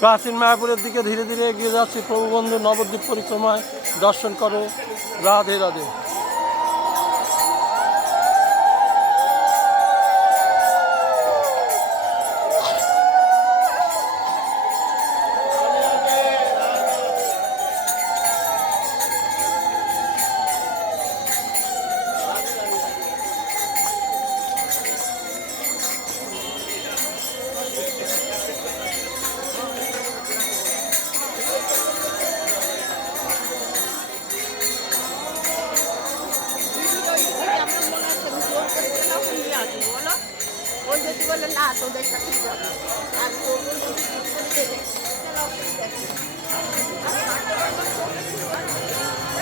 প্রাচীন মায়াপুরের দিকে ধীরে ধীরে এগিয়ে যাচ্ছি। প্রভু বন্ধু নবদ্বীপ পরিক্রমায় দর্শন করো। রাধে রাধে।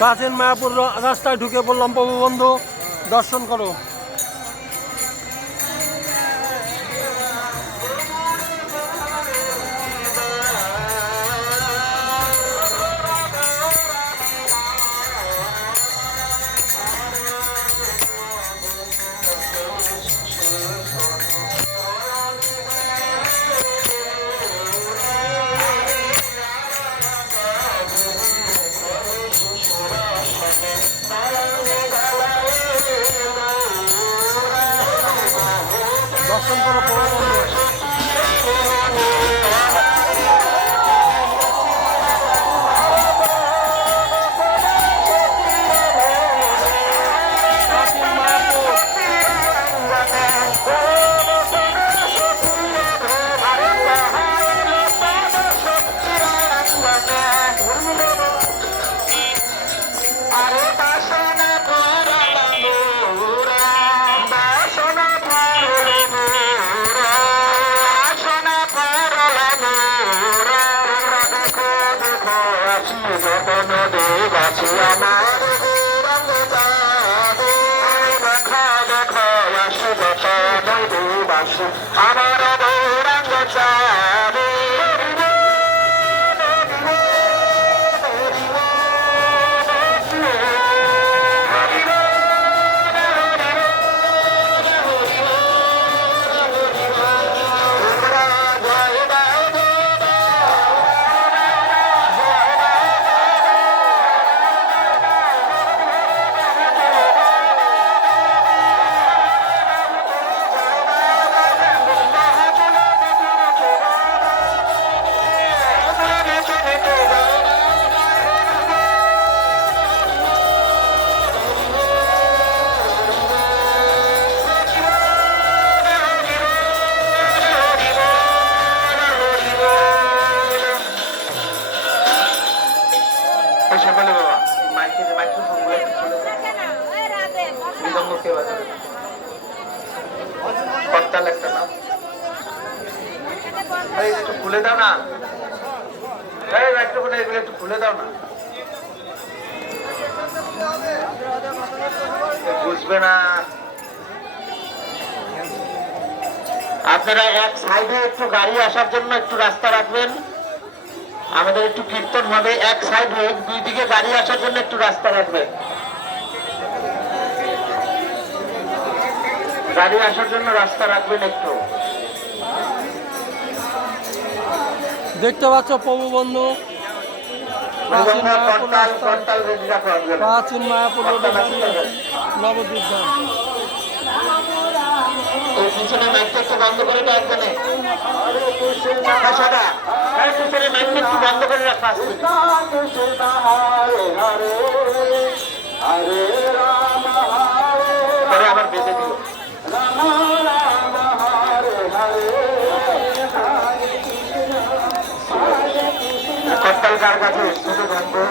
প্রাচীন মায়াপুর রাস্তায় ঢুকে পড়লাম। প্রভু বন্ধু দর্শন করো। দর্শন করো প্রভু বন্ধু। আমার গৌরাঙ্গ চাঁদে সকলে বাবা মাইক্রোফোনগুলো একটু করতাল একটা নাও, একটু খুলে দাও না। মাইক্রোফোন এগুলো একটু খুলে দাও না, বুঝবে না। আপনারা এক সাইডে একটু গাড়ি আসার জন্য একটু রাস্তা রাখবেন। আমাদের একটু কীর্তন হবে, এক সাইড হোক, দুই দিকে গাড়ি আসার জন্য একটু রাস্তা রাখবেন। গাড়ি আসার জন্য রাস্তা রাখবেন একটু। দেখতে পাচ্ছ প্রভু বন্ধু প্রাচীন মায়াপুর নবদ্বীপ ধাম। পিছনে মাইকটা একটু বন্ধ করে দাও একজনে, পিছনে মাইকটা একটু বন্ধ করে রাখা। পরে আবার বেঁধে দিল। করতাল কার কাছে শুধু জানবো।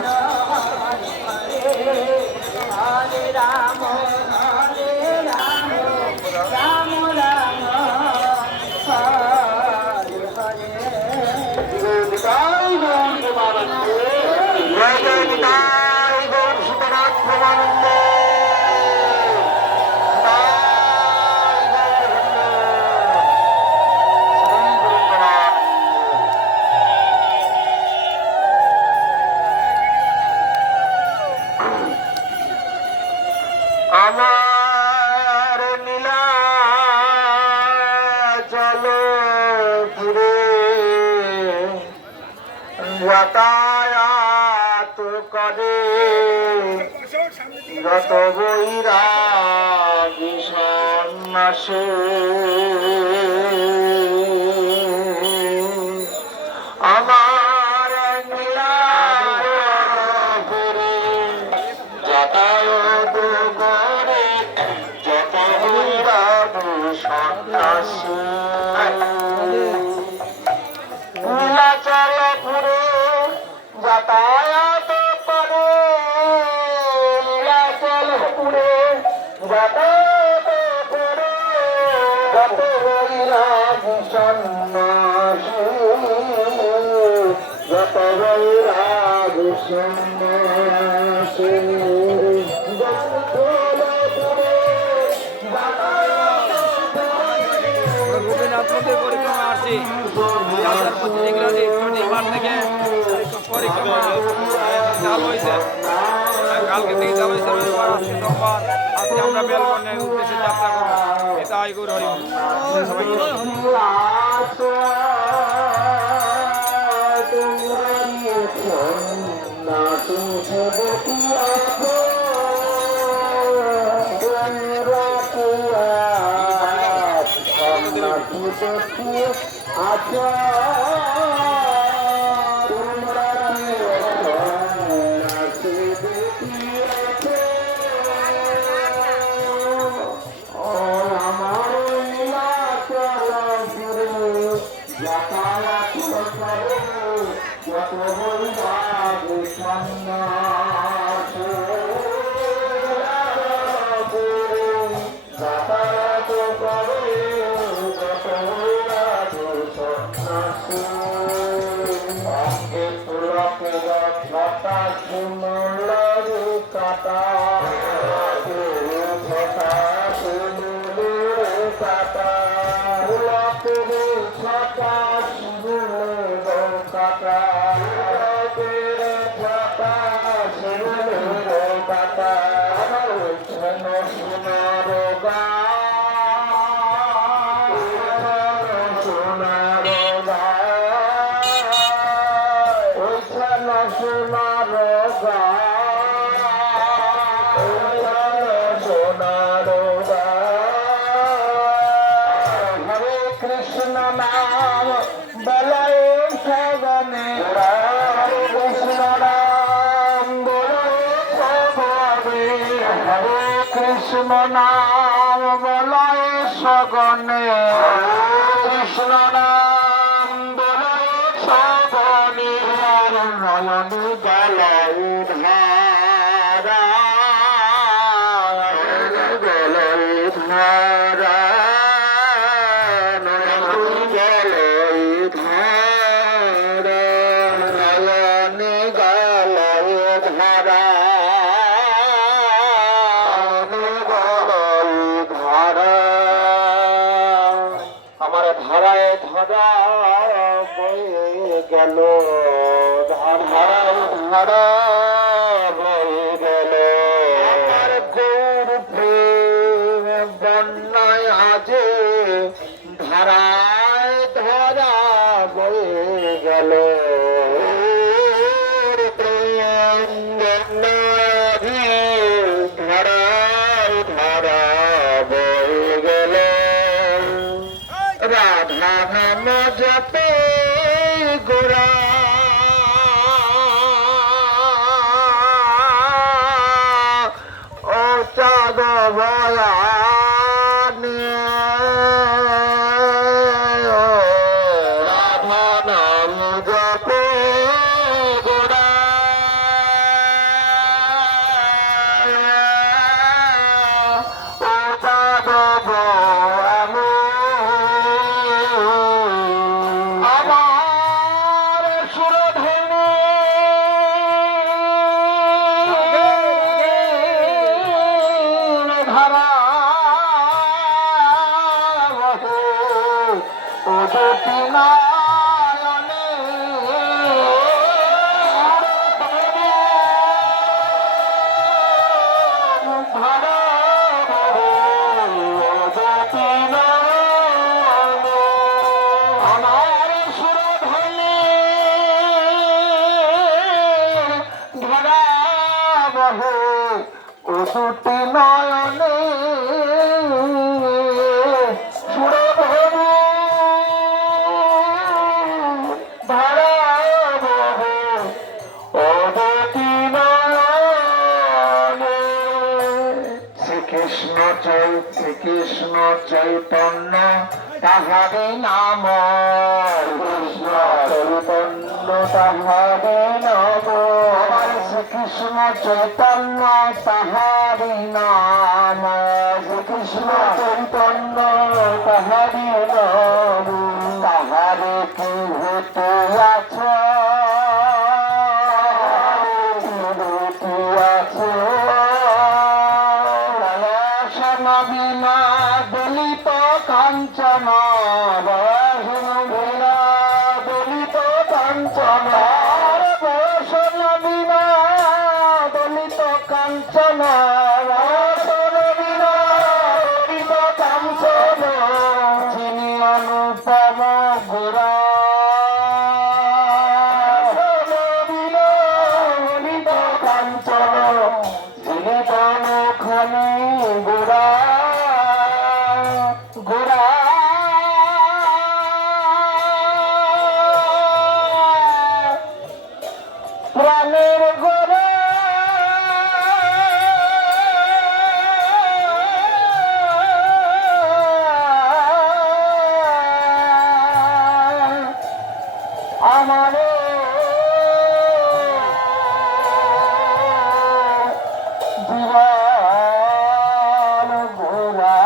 আমার নীলা জল ঘুরে যাতায়াত করে যত বৈরাগী সন্ন্যাসী আমার নীলায়নপুরে যাতায়াত করে যত বৈরাগী সন্ন্যাসী নীলাচলপুরে যাতায়াত করে নীলাচলপুরে যাতায়াত করে যত বৈরাগী সন্ন্যাসী যত বৈরাগী সন্ন্যাসী গোপীনাথ মন্দির পরিক্রমা আসছি 2025 ইংরাজি 21 থেকে পরিক্রমা চালু হয়েছে। কালকে থেকে চালু হয়েছে রবিবার, আজকে সোমবার। আজকে আমরা বেলবনের উদ্দেশ্যে যাত্রা করবো। এটা আইগুর হরি আচ্ছা কৃষ্ণ নাম বলয় সগনে কৃষ্ণ নাম বলয় সগনে নয়ন গলয় ধারা গলয় ধারা নয়ন গলয় ধারা নয়ন গলয় ধারা ধারায় ধরা বয়ে গেল ধারায় ধরা বয়ে গেল আমার গৌর প্রেম বন্যায় আজে ধারায় ধরা বয়ে গেল প্রেম বন্যায় ধারায় ধরা বয়ে গেল রাধা নাম জপে গোরা ও চাঁদ ভয়ানি রাধা নাম জপে গোরা ও চাঁদ ভয়ানি আমার সুরধনী ধারা ও জ্যোতি নায়নে দুটি নয়নে সুরে ভরে ধারা বহে ও দুটি নয়নে। শ্রীকৃষ্ণ চৈতন্য তাহারে নাম, কৃষ্ণ চৈতন্য তাহারে নাম, শ্রীকৃষ্ণ চৈতন্য তাহারে নাম, শ্রীকৃষ্ণ চৈতন্য তাহারে নাম। তাহারে কি হতে আছে বিনা দলিত কাঞ্চন, বিনা দলিত কাঞ্চন, বিনা দলিত কাঞ্চন, বিনা দলিত কাঞ্চন, যিনি অনুপম গোরা বিনা দলিত কাঞ্চন, যিনি বনখানি গোরা গোরা। প্রাণের গোরা আমারে জীবন গোরা।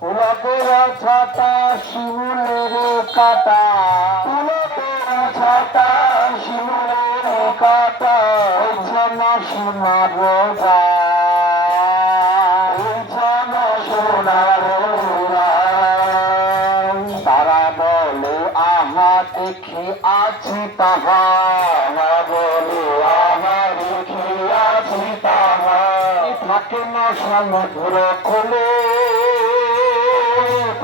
পুলকের ছাতা শিমুলের কাটা, পুলকের ছাতা শিমুলের কাটা, না সোনার রোগা, না সোনার রোগা। তারা বলে আহা দেখি আছি তাহা, বলে আহা দেখি আছি তাহা, থাকে না সমুদ্র খুলে,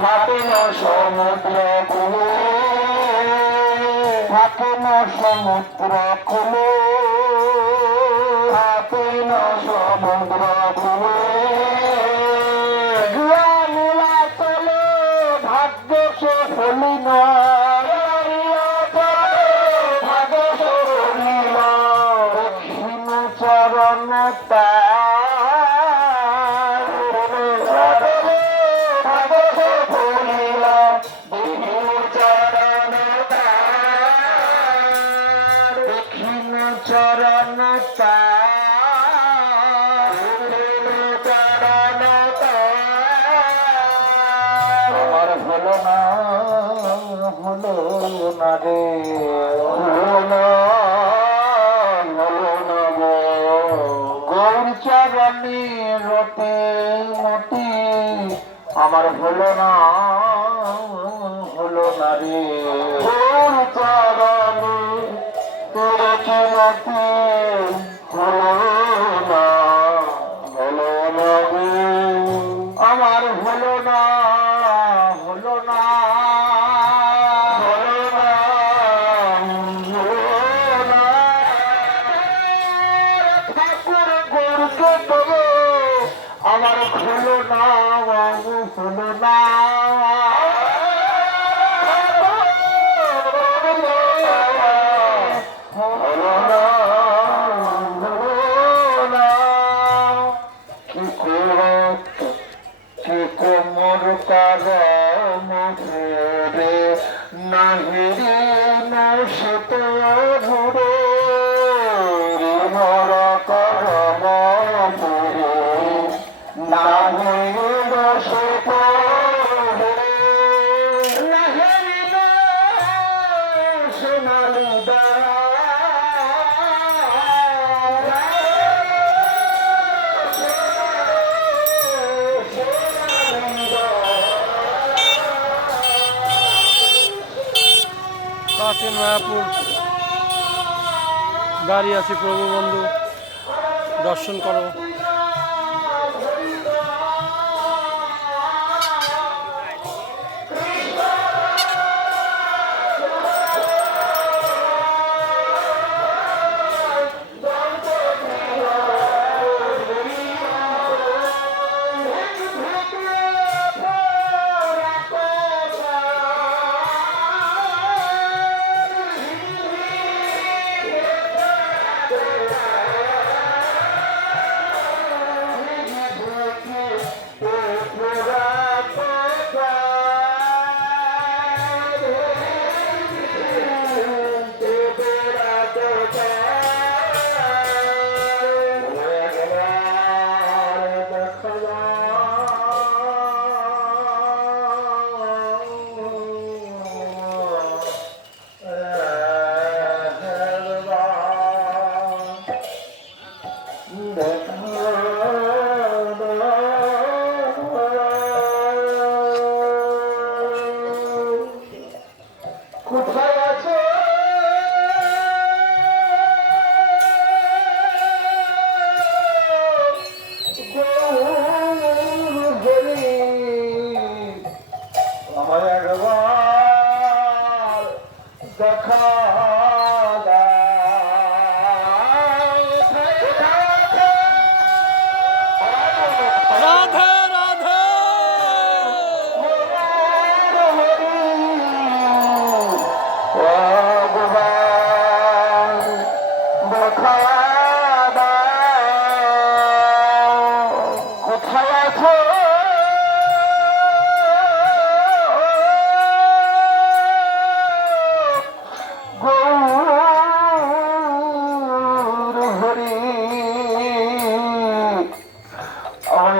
থাকে না সমুদ্র খুলে, থাকে না সমুদ্র খুলে, থাকে না সমুদ্র খুলে। নীলা চলে ভাগ্য সে ফলি না, ভাগ্য সে ফলি না, দক্ষিণ চরণ তার, ভাগ্য সে ফলি না, দক্ষিণ চরণ তার, দক্ষিণ চরণ তার, চরণ তার। আমার হলো না রে, হলো না গো, গৌর চরণে রতে মতি, আমার হলো না রে, গৌর চরণে রতে মতি, হলো না রে, আমার হলো না ঠাকুর গৌরকে তবে আমার হলো না বাবু, হলো না হলো না, কি কোমর কারণ রে নাহিরে নশত ধরে, মর করম ধরে নাহিরে নশত ধরে, নাহিরে সোনালি দা প্রাচীন মায়াপুর দাঁড়িয়ে আছি। প্রভু বন্ধু দর্শন করো। কোথায় আছো আমার একবার দেখা রাধে রাধে কোথায় আছো গৌর হরি আমার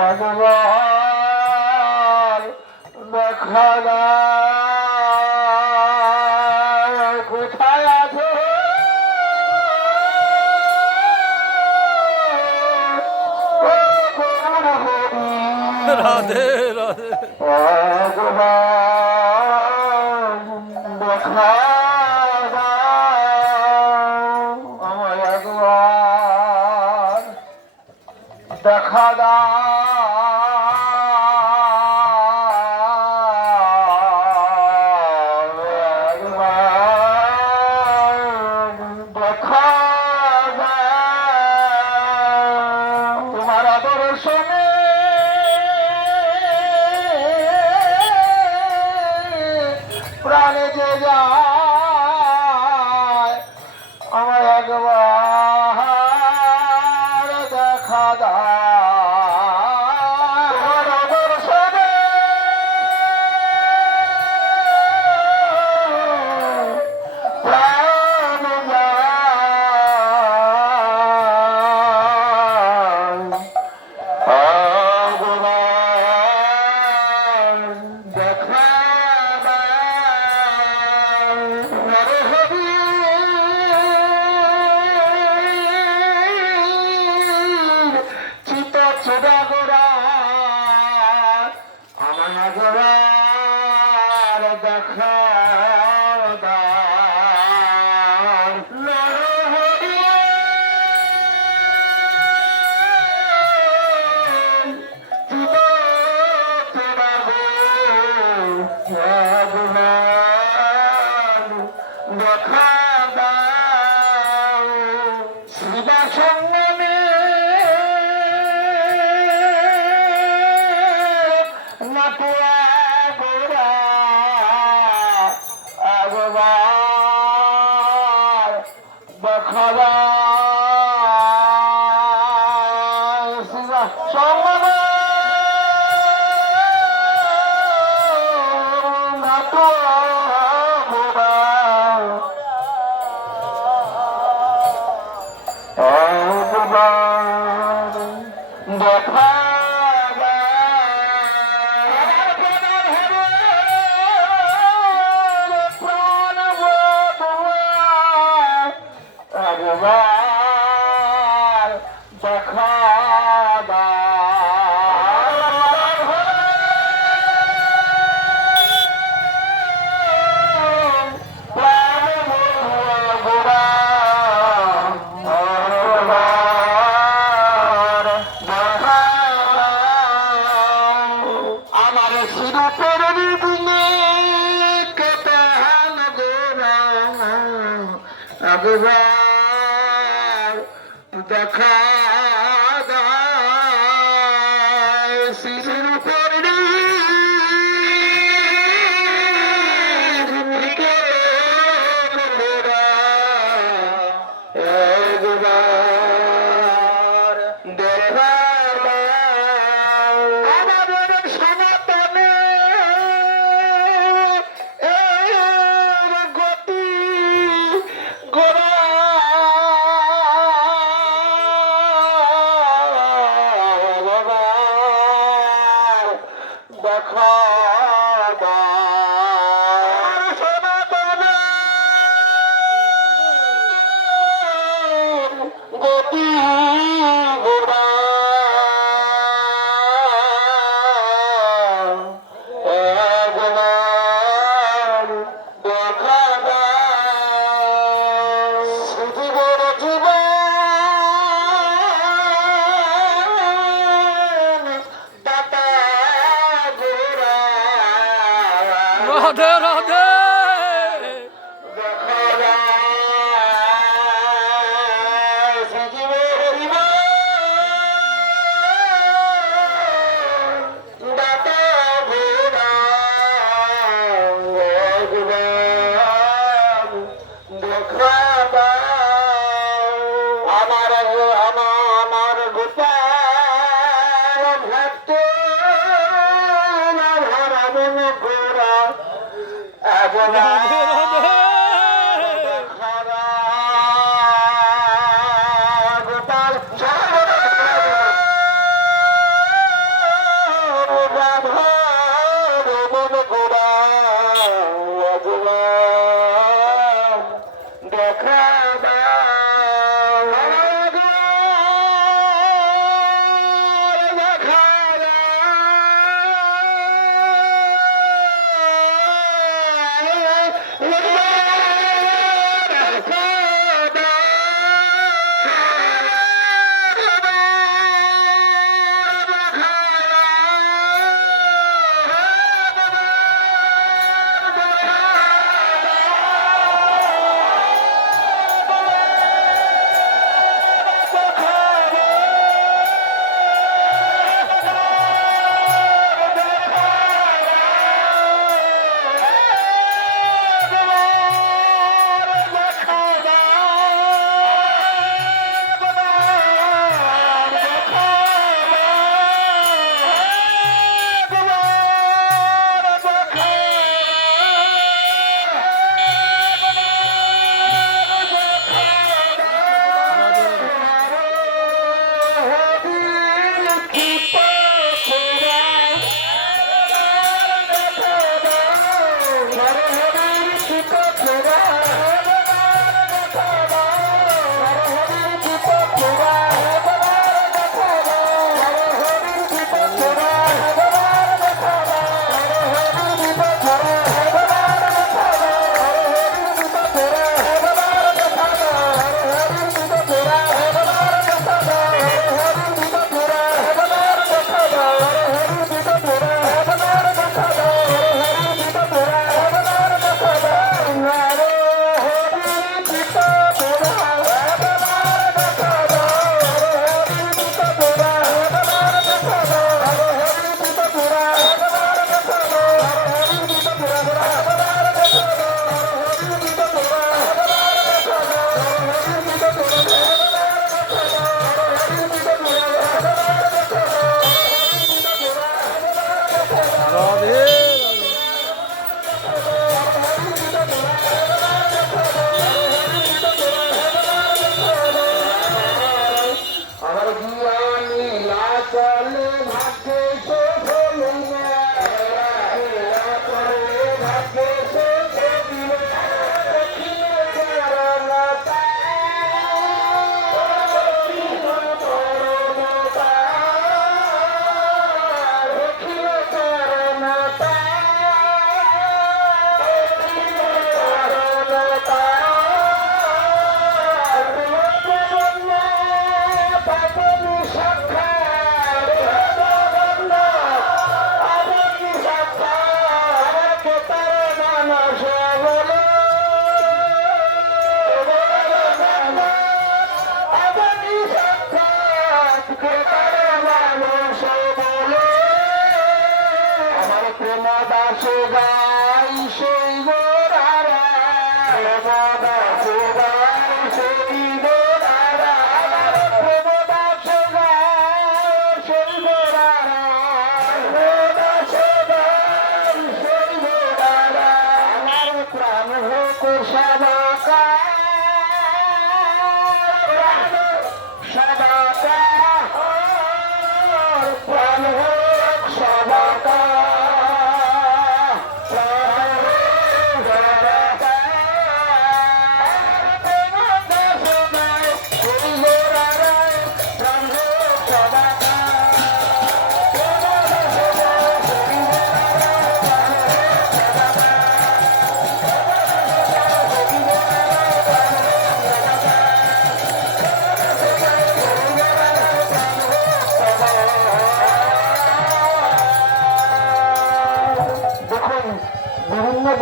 দেখা দাও কোথায় আছো গৌর হরি রাধে রাধে ভগবান দেখা দাও আমায় একবার দেখা দাও একবার দেখা দাও তোমার দর্শনে প্রাণে যে যায় আমার একবার দেখা দাও তোমার দর্শনে প্রাণে যায় ভগবান দেখা দাও নরহরি চিত চোদা গোড়া আমার একবার দেখা দাও নরহরি দেখা দাও শ্রীবা সঙ্গমে নাটুয়া গোড়া একবার দেখা দাও শ্রীবা সঙ্গমে নাটুয়া গোড়া একবার দেখা একবার দেখা আমার শিরুপের দিনে কেতান গোরা একবার দেখা দাও শিরুপের একবার দেখা দাও আমাদের সনাতনে এর গতি গোরা রাধে রাধে রাধে রাধে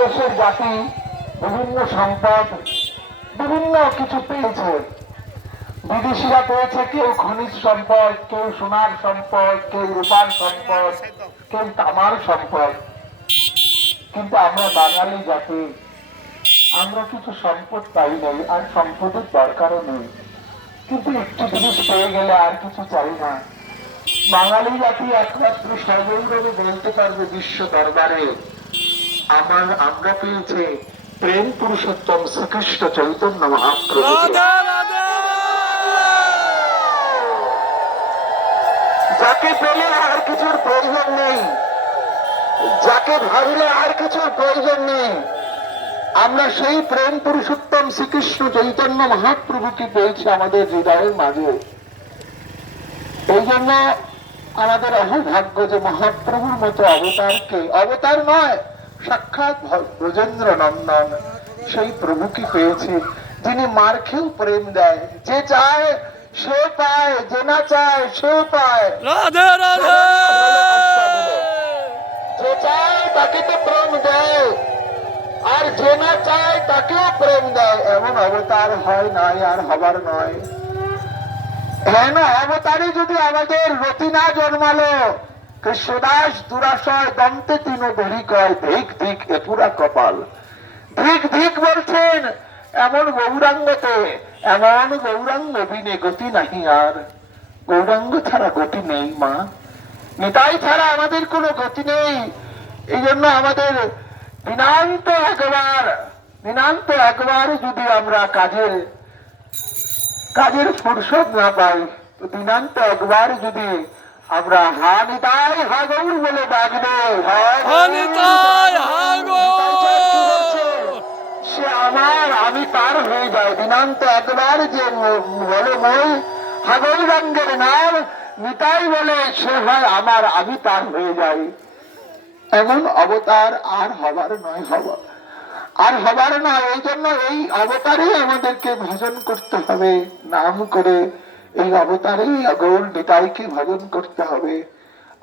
দেশের জাতি বিভিন্ন সম্পদ বিভিন্ন কিছু পেয়েছে। বিদেশিরা পেয়েছে কেউ খনিজ সম্পদ, কেউ সোনার সম্পদ, কেউ রূপার সম্পদ, কেউ তামার সম্পদ। কিন্তু আমরা বাঙালি জাতি, আমরা কিছু সম্পদ পাই নাই, আর সম্পদের দরকারও নেই। কিন্তু একটু জিনিস পেয়ে গেলে আর কিছু চাই না। বাঙালি জাতি একমাত্র সর্বৈরবে বলতে পারবে বিশ্ব দরবারে, আমরা পেয়েছে প্রেম পুরুষোত্তম শ্রীকৃষ্ণ চৈতন্য মহাপ্রভু। যাকে পেলে আর কিছুর প্রয়োজন নেই, যাকে ভাবলে আর কিছুর প্রয়োজন নেই, আমরা সেই প্রেম পুরুষোত্তম শ্রীকৃষ্ণ চৈতন্য মহাপ্রভুকে পেয়েছি আমাদের হৃদয়ের মাঝে। এই জন্য আমাদের অহভাগ্য যে মহাপ্রভুর মতো অবতারকে, অবতার নয় সাক্ষাৎ ব্রজেন্দ্র নন্দন সেই প্রভুকে পেয়েছি, যিনি মার খেয়েও প্রেম দেয়। যে চায় সে পায়, যে না চায় সেও পায়। রাধে রাধে। যে চায় তাকে তো প্রেম দেয়, আর যে না চায় তাকেও প্রেম দেয়। এমন অবতার হয় নাই, আর হবার নয়। হেন অবতারে যদি আমাদের রতি না জন্মালো, কৃষ্ণদাস দুরাশয় দন্তে তিন দড়ি কয়, ধিক ধিক এ পুরা কপাল। ধিক ধিক বলছেন এমন গৌরাঙ্গতে, এমন গৌরাঙ্গ বিনে গতি নাহি আর। গৌরাঙ্গ ছাড়া গতি নেই মা, নিতাই ছাড়া আমাদের কোনো গতি নেই। এই জন্য আমাদের দিনান্ত একবার যদি আমরা কাজের ফুরসত না পাই, তো দিনান্ত একবার যদি আমরা হা নিতাই হা গৌর বলে ডাকবো, সে আমার আমি তার হয়ে যায়। দিনান্ত একবার যে বলে মই হা গৌরাঙ্গের নাম নিতাই বলে, সে হয় আমার, আমি তার হয়ে যাই। এমন অবতার আর হবার নয়, এই জন্য এই অবতারেই আমাদেরকে ভজন করতে হবে। নাম করে এই অবতারেই গৌর নিতাইকে ভজন করতে হবে।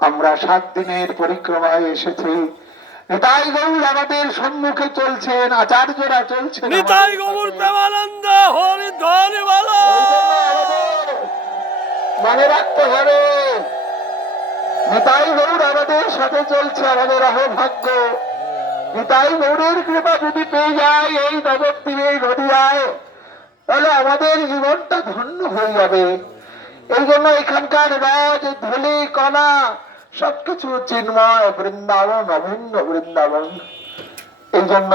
আমরা 7 দিনের পরিক্রমায় এসেছি। নিতাই গৌর আমাদের সম্মুখে চলছেন, আচার্যরা চলছেন। নিতাই গৌর প্রেমানন্দ হরি ধ্বনি বলো। মনে রাখতে হবে নিতাই গৌর আমাদের সাথে চলছে, আমাদের অহভাগ্য। নিতাই গৌরের কৃপা যদি পেয়ে যায় এই নবদ্বীপে নদিয়ায়, তাহলে আমাদের জীবনটা ধন্য হয়ে যাবে। এই জন্য এখানকার রাজ ধুলি কণা সবকিছু চিন্ময় বৃন্দাবন, অভিন্ন বৃন্দাবন। এই জন্য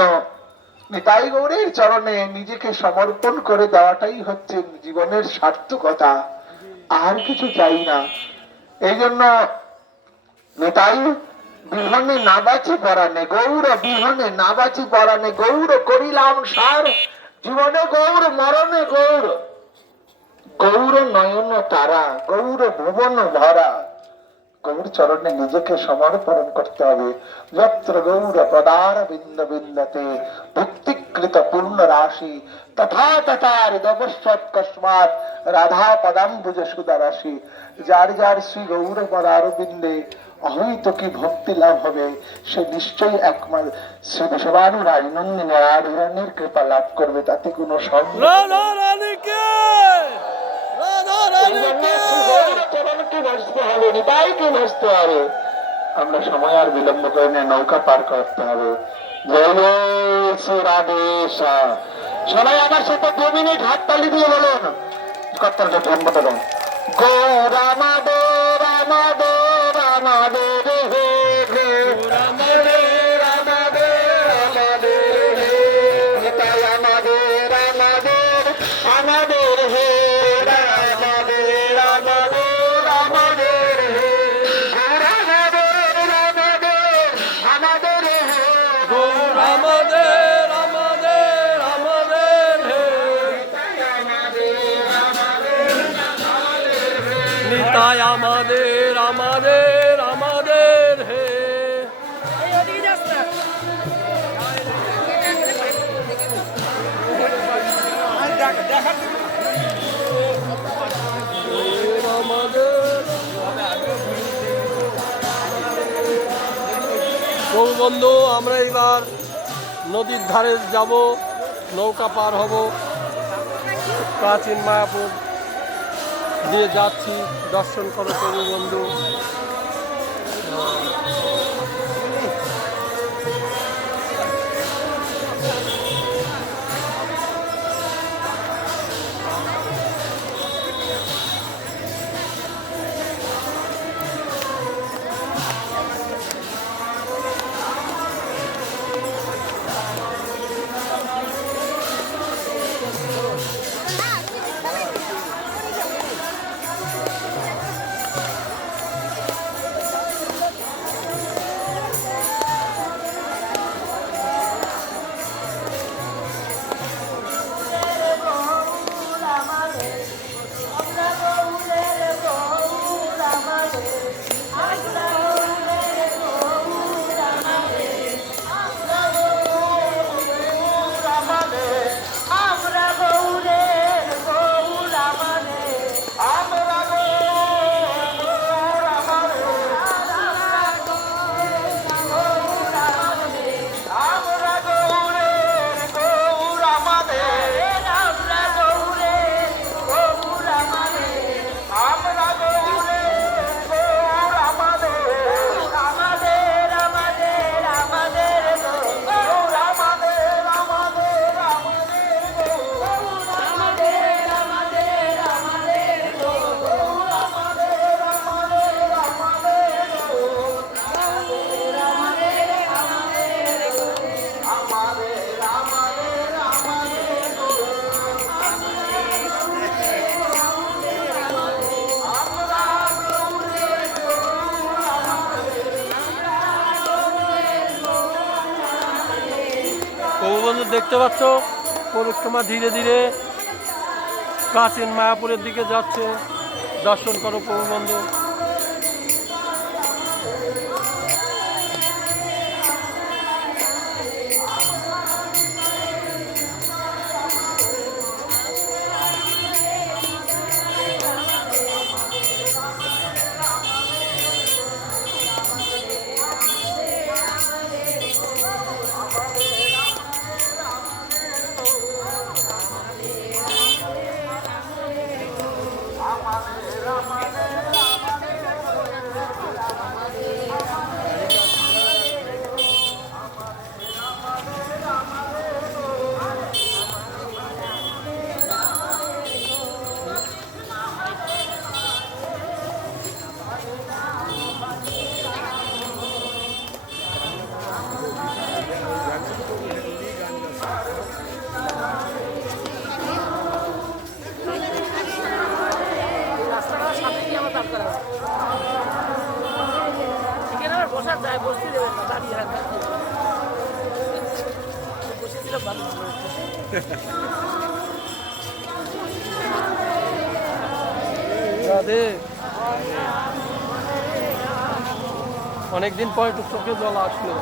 নিতাই গৌরের চরণে নিজেকে সমর্পণ করে দেওয়াটাই হচ্ছে জীবনের সার্থকতা, আর কিছু চাই না। এই জন্য নিতাই বিহনে না বাঁচি পরাণে, গৌর বিহনে না বাঁচি পরাণে, গৌর করিলাম সার জীবনে, গৌর মরণে গৌর। গৌর নয়ন তারা, গৌর ভুবন ভরা। গৌর চরণে নিজেকে সমর্পণ করতে হবে। যত্র গৌর পদার বিন্দ বিন্দতে ভক্তিকৃত পূর্ণ রাশি, তথা তথা হৃদবশ্বৎ কস্মাৎ রাধা পদাম্বুজ সুদা রাশি। যার যার শ্রী গৌর পদার বিন্দে অহৈত কি ভক্তি লাভ হবে, সে নিশ্চয়ই একমাত্র শ্রী বসবানু রাজনন্দিনী রাধারানীর কৃপা লাভ করবে, তাতে কোনো সন্দেহ। আমরা সময় আর বিলম্ব করে নৌকা পার করতে হবে। সবাই আমার সাথে 2 মিনিট হাততালি দিয়ে বলুন, কর্তারটা ধন্যবাদ দেন। গৌর আমাদের আমাদের আমাদের হে হে, আমাদের আমাদের আমাদের হে, নিতাই আমাদের আমাদের আমাদের হে, আমাদের আমাদের আমাদের হে, গৌর আমাদের আমাদের আমাদের হে, গৌর আমাদের আমাদের আমাদের হে, নিতাই আমাদের আমাদের আমাদের হে। বন্ধু আমরা এবার নদীর ধারে যাব, নৌকা পার হব, প্রাচীন মায়াপুর দিয়ে যাচ্ছি। দর্শন করো প্রভু বন্ধু। প্রভু বন্ধু দেখতে পাচ্ছ পরিক্রমা ধীরে ধীরে প্রাচীন মায়াপুরের দিকে যাচ্ছে। দর্শন করো প্রভু বন্ধু। অনেকদিন পর একটু চোখে জল আসলো।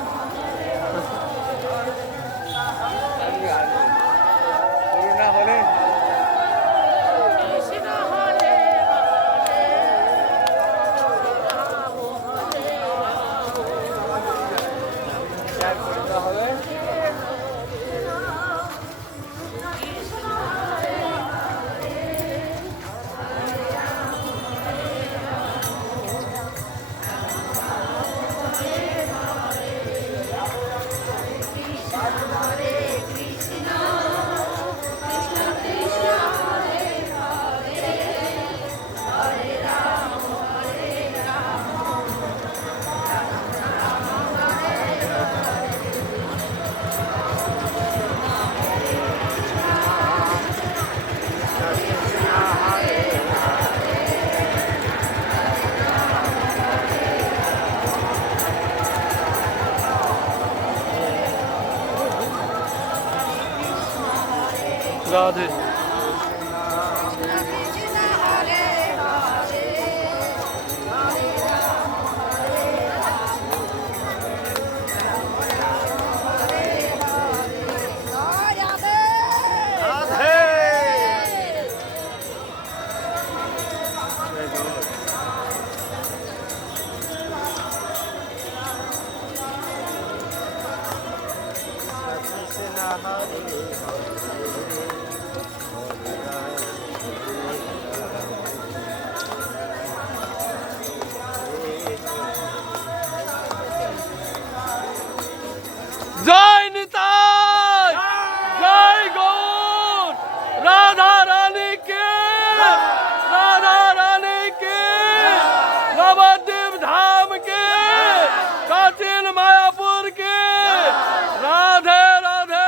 রাধে। জয় নিতাই, জয় গৌর, রাধা রানী কে, রাধা রানী কে, নবদ্বীপ ধাম কে, কাচিন মায়াপুর কে, রাধে রাধে।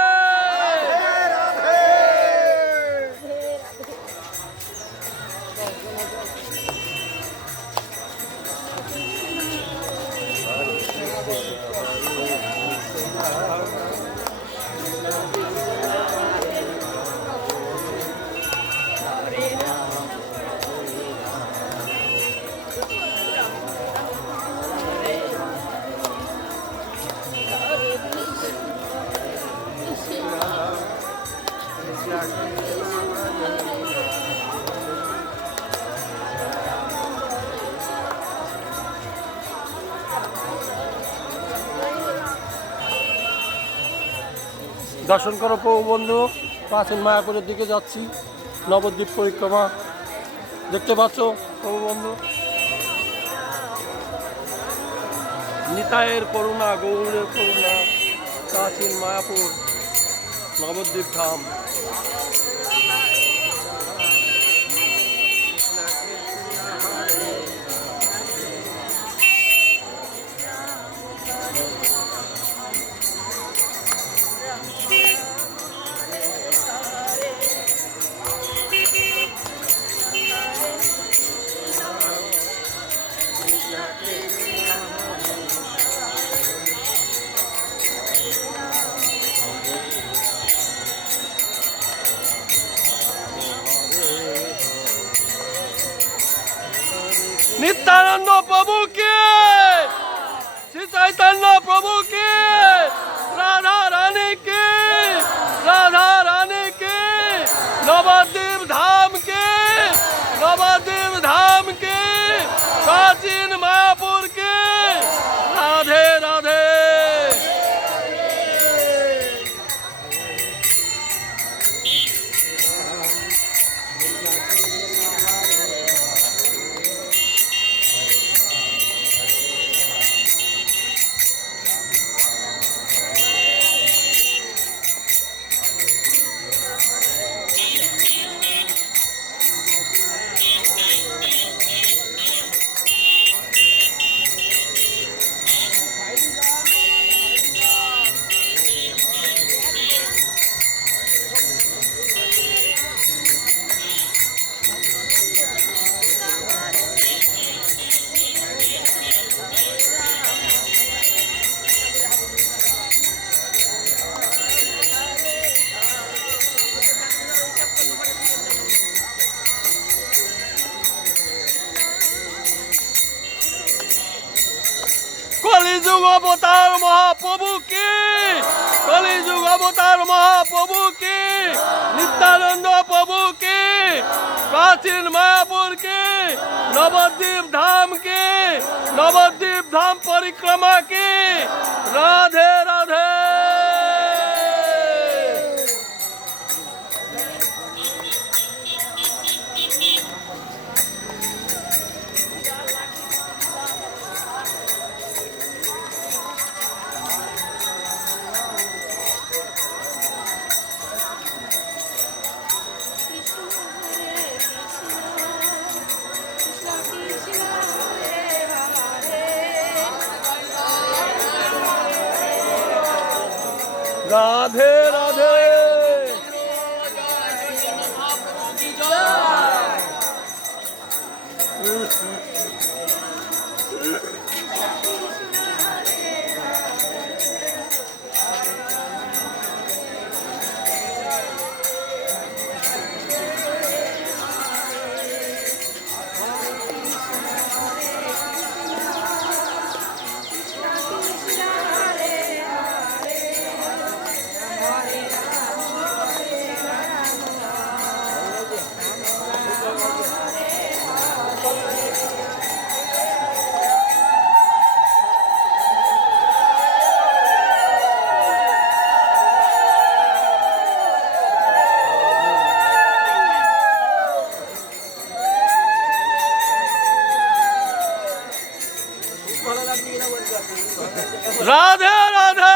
দর্শন করো প্রভু বন্ধু, প্রাচীন মায়াপুরের দিকে যাচ্ছি, নবদ্বীপ পরিক্রমা দেখতে পাচ্ছ প্রভু বন্ধু। নিতাইয়ের করুণা, গৌরের করুণা, প্রাচীন মায়াপুর, নবদ্বীপ ধাম। नित्यानंद प्रभु के, श्री चैतन्य प्रभु के, राधा रानी के, राधा रानी के, नवद्वीप धाम के, नवद्वीप धाम के, प्राचीन मायापुर के, राधे राधे। कलिजुग अवतार महाप्रभु की, कलिजुग अवतार महाप्रभु की, नित्यानंद प्रभु की, प्राचीन मायापुर की, नवद्वीप धाम की, नवद्वीप धाम परिक्रमा की, राधे राधे। राधे राधे। রাধে রাধে।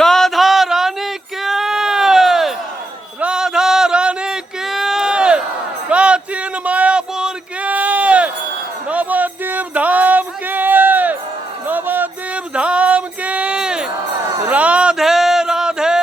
राधा रानी के, राधा रानी के, प्राचीन मायापुर के, नवद्वीप धाम के, नवद्वीप धाम के, राधे राधे।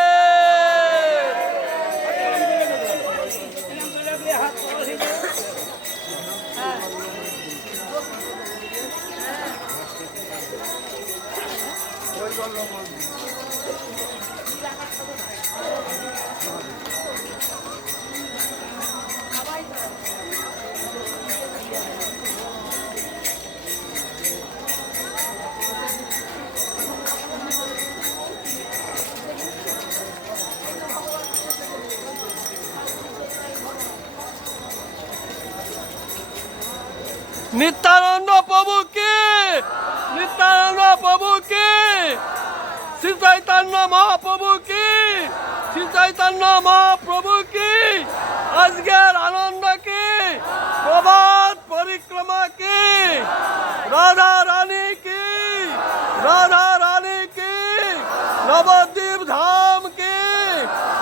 नित्यानंद प्रभु की, नित्यानंद प्रभु की, श्री चैतन्य महाप्रभु की, श्री चैतन्य महाप्रभु की, আজকের আনন্দ की, प्रभात परिक्रमा की, राधा रानी की, राधा रानी की, नवद्वीप धाम की,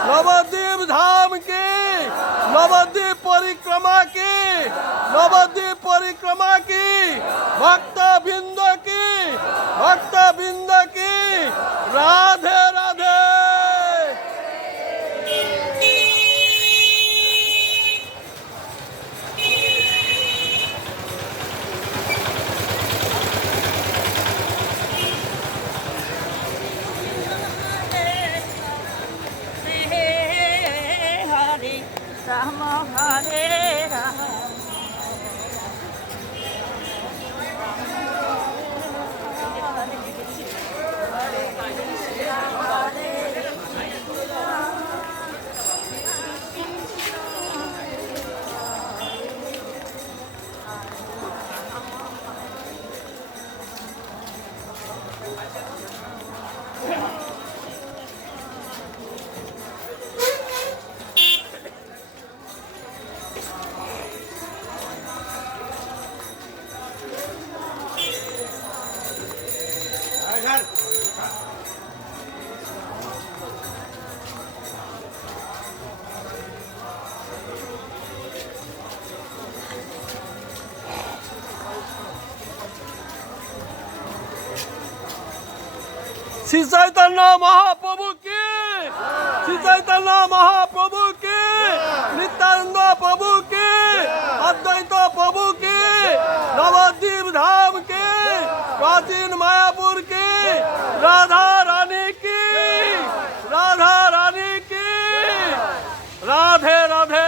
नवद्वीप धाम की, नवद्वीप परिक्रमा की, नवद्वीप परिक्रमा की, भक्त बिंद की, भक्त बिंद की, राधे राधे। राम हरे राम श्री चैतन्य महाप्रभु की, श्री चैतन्य महाप्रभु की, नित्यानंद प्रभु की, अद्वैत प्रभु की, नवद्वीप धाम की, प्राचीन मायापुर की, राधा रानी की, राधा रानी की, राधे राधे।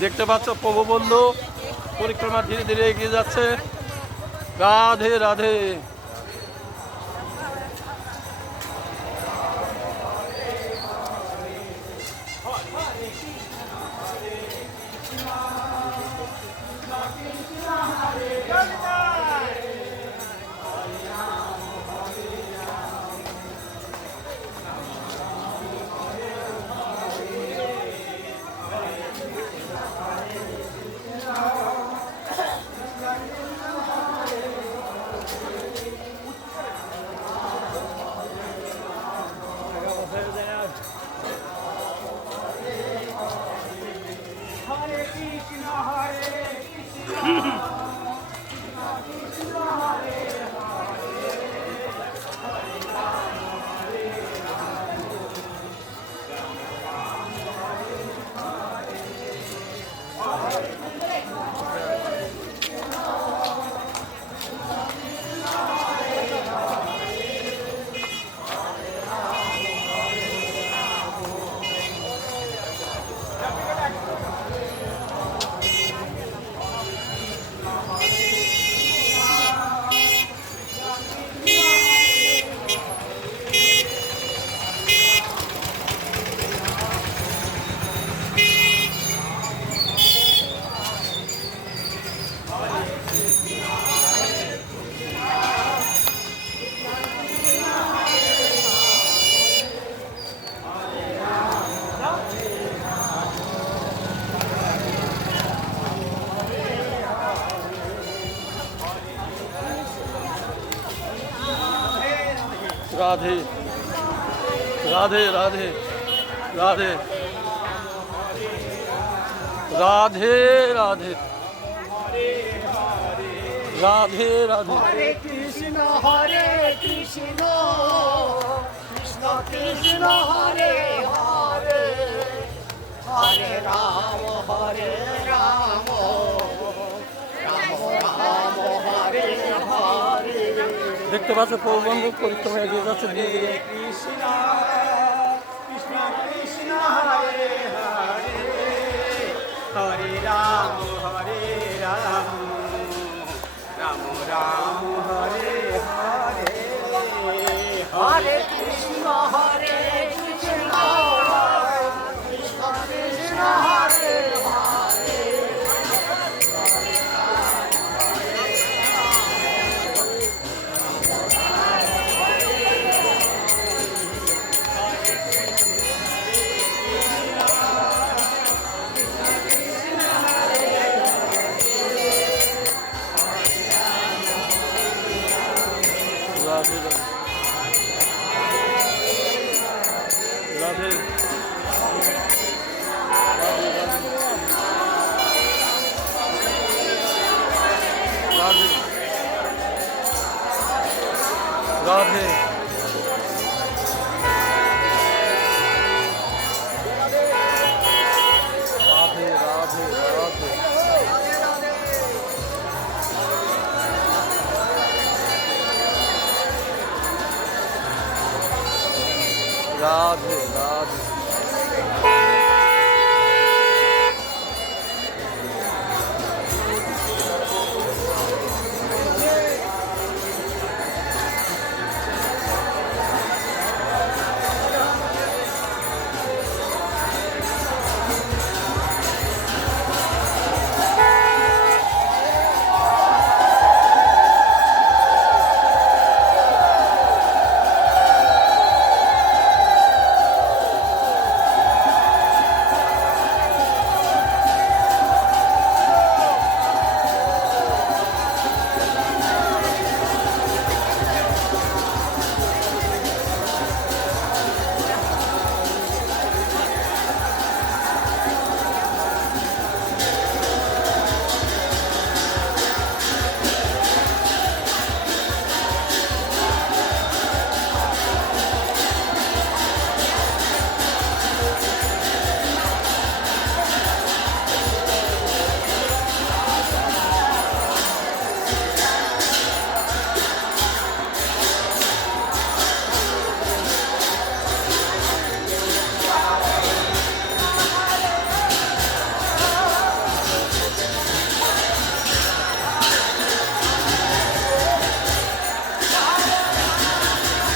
দেখতে পাচ্ছ প্রভু বন্ধু পরিক্রমা ধীরে ধীরে এগিয়ে যাচ্ছে। রাধে রাধে। রাধে রাধে রাধে রাধে রাধে রাধে রাধে রাধে হরে কৃষ্ণ কৃষ্ণ কৃষ্ণ হরে হরে হরে রাম রাম রাম হরে হরে দেখতে পাচ্ছ পৌরবন্ধু পরিক্রমা এগিয়ে যাচ্ছে ধীরে ধীরে। কৃষ্ণ কৃষ্ণ কৃষ্ণ হরে হরে হরে রাম রাম রাম রাম হরে হরে হরে কৃষ্ণ কৃষ্ণ কৃষ্ণ কৃষ্ণ হরে হরে রাধে রাধে রাধে রাধে রাধে রাধে রাধে রাধে রাধে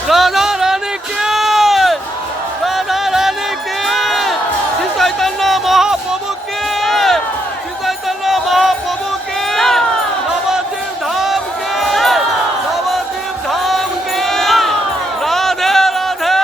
রাধা রানী কে রাধা রানী কে শ্রী চৈতন্য মহাপ্রভু কে শ্রী চৈতন্য মহাপ্রভু কে নবদ্বীপ ধাম কে নবদ্বীপ ধাম কে রাধে রাধে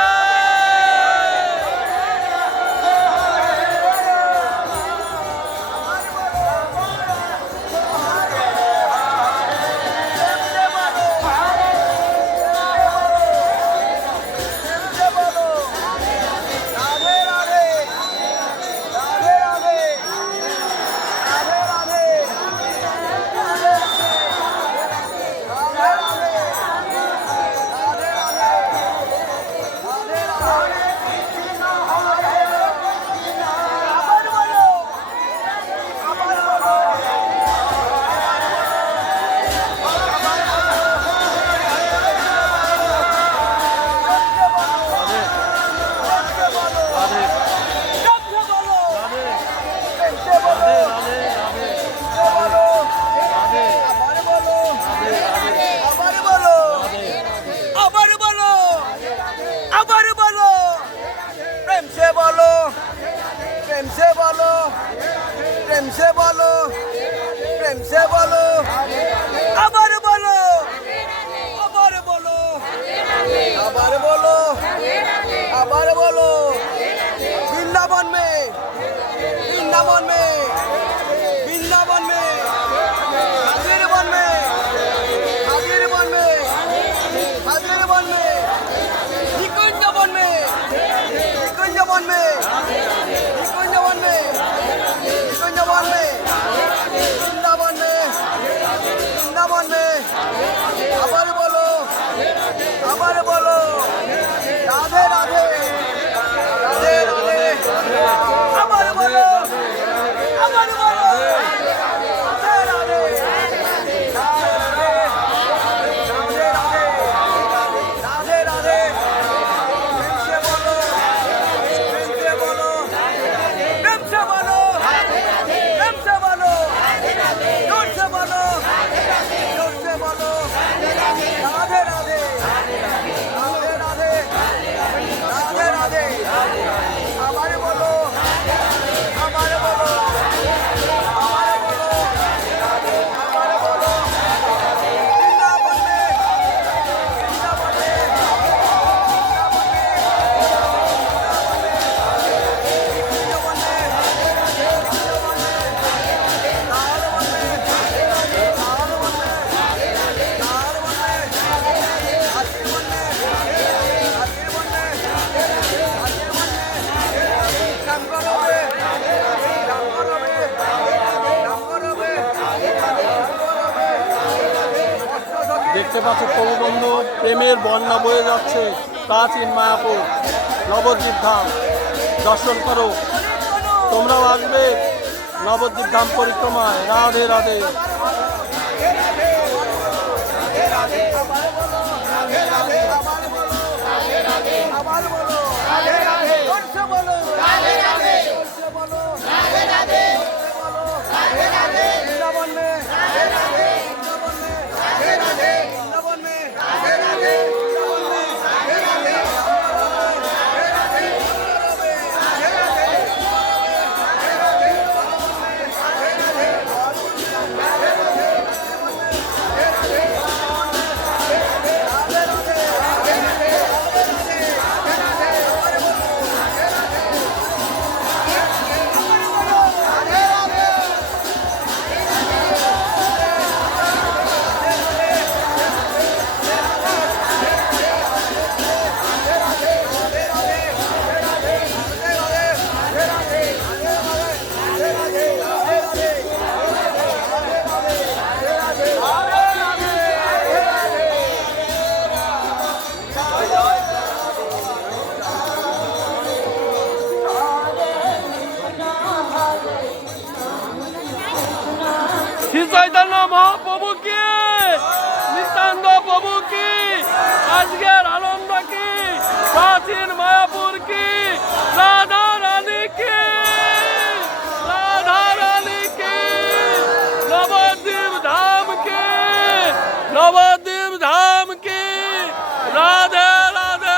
রাধে রাধে রাধে রাধে আবার বলো আবার বলো প্রেম সে বলো প্রেম সে বলো প্রেম সে বলো প্রেম সে বলো আবার বলো আবার বলো আবার বলো আবার বলো বৃন্দাবন মে বৃন্দাবন মে বৃন্দাবন মে হাজির বন মে হাজির বন মে হাজির বন মে বৃন্দাবন মে বৃন্দাবন মে বৃন্দাবন মে বৃন্দাবন মে বৃন্দাবন মে আবার বলো রাধে রাধে রাধে রাধে আবার বলো রাধে রাধে রাধে প্রেম সে বলো প্রেম সে বলো জোর সে বলো জোর সে বলো রাধে রাধে রাধে রাধে রাধে রাধে আবার বলো আবার বলো আবার বলো আবার বলো বৃন্দাবন মে বৃন্দাবন মে দেখতে পাচ্ছ প্রভু বন্ধু, প্রেমের বন্যা বয়ে যাচ্ছে প্রাচীন মায়াপুর নবদ্বীপ ধাম। দর্শন করো, তোমরাও আসবে নবদ্বীপ ধাম পরিক্রমায়। রাধে রাধে। আবার বলো জোর সে বলো জোর সে বলো বৃন্দাবন মে বৃন্দাবন মে বৃন্দাবন মে শ্রী চৈতন্য মহাপ্রভু কি, নিত্যানন্দ প্রভু কি, আজকের আনন্দ কি, প্রাচীন মায়াপুর কি, রাধা রানী কি, রাধা রানী কি, নবদ্বীপ ধাম কি, নবদ্বীপ ধাম কি। রাধে রাধে।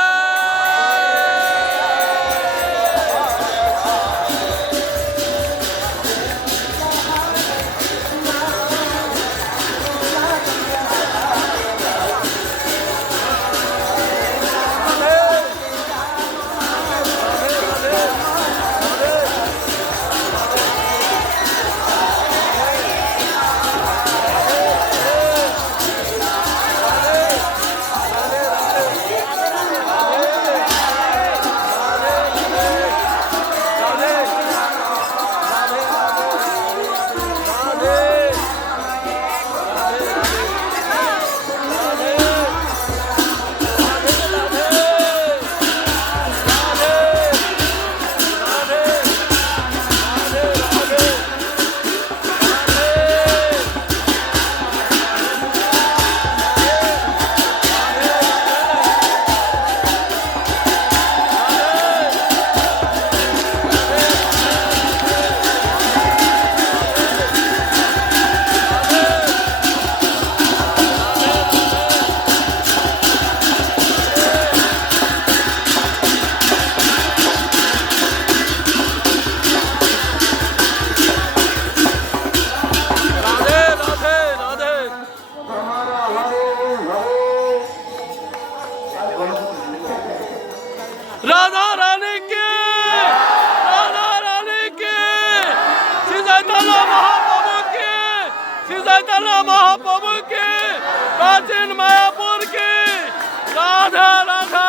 রাধা রানী কে, রাধা রানী কে, শ্রী চৈতন্য মহাপ্রভু কে, শ্রী চৈতন্য মহাপ্রভু কে, প্রাচীন মায়াপুর কে। রাধা রাধা।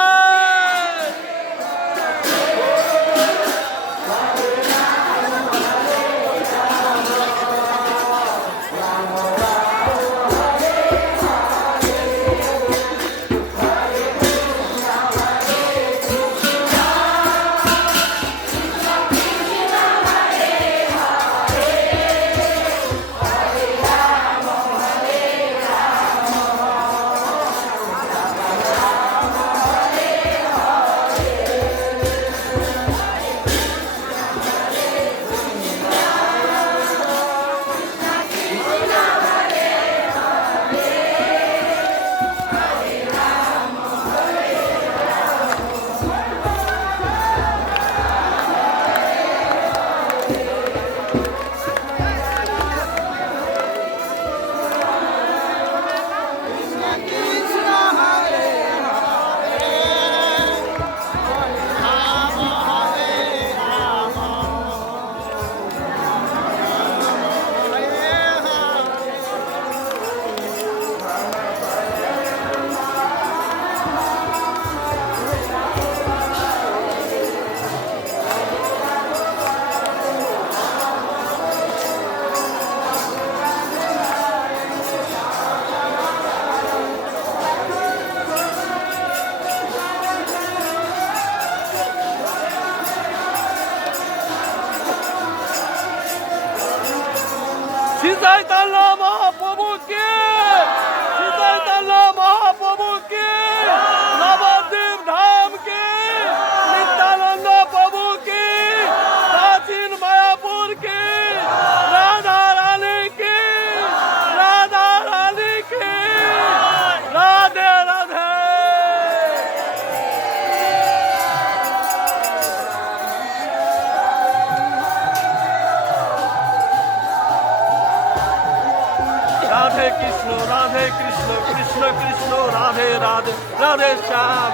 কৃষ্ণ কৃষ্ণ কৃষ্ণ রাধে রাধে রাধে শ্যাম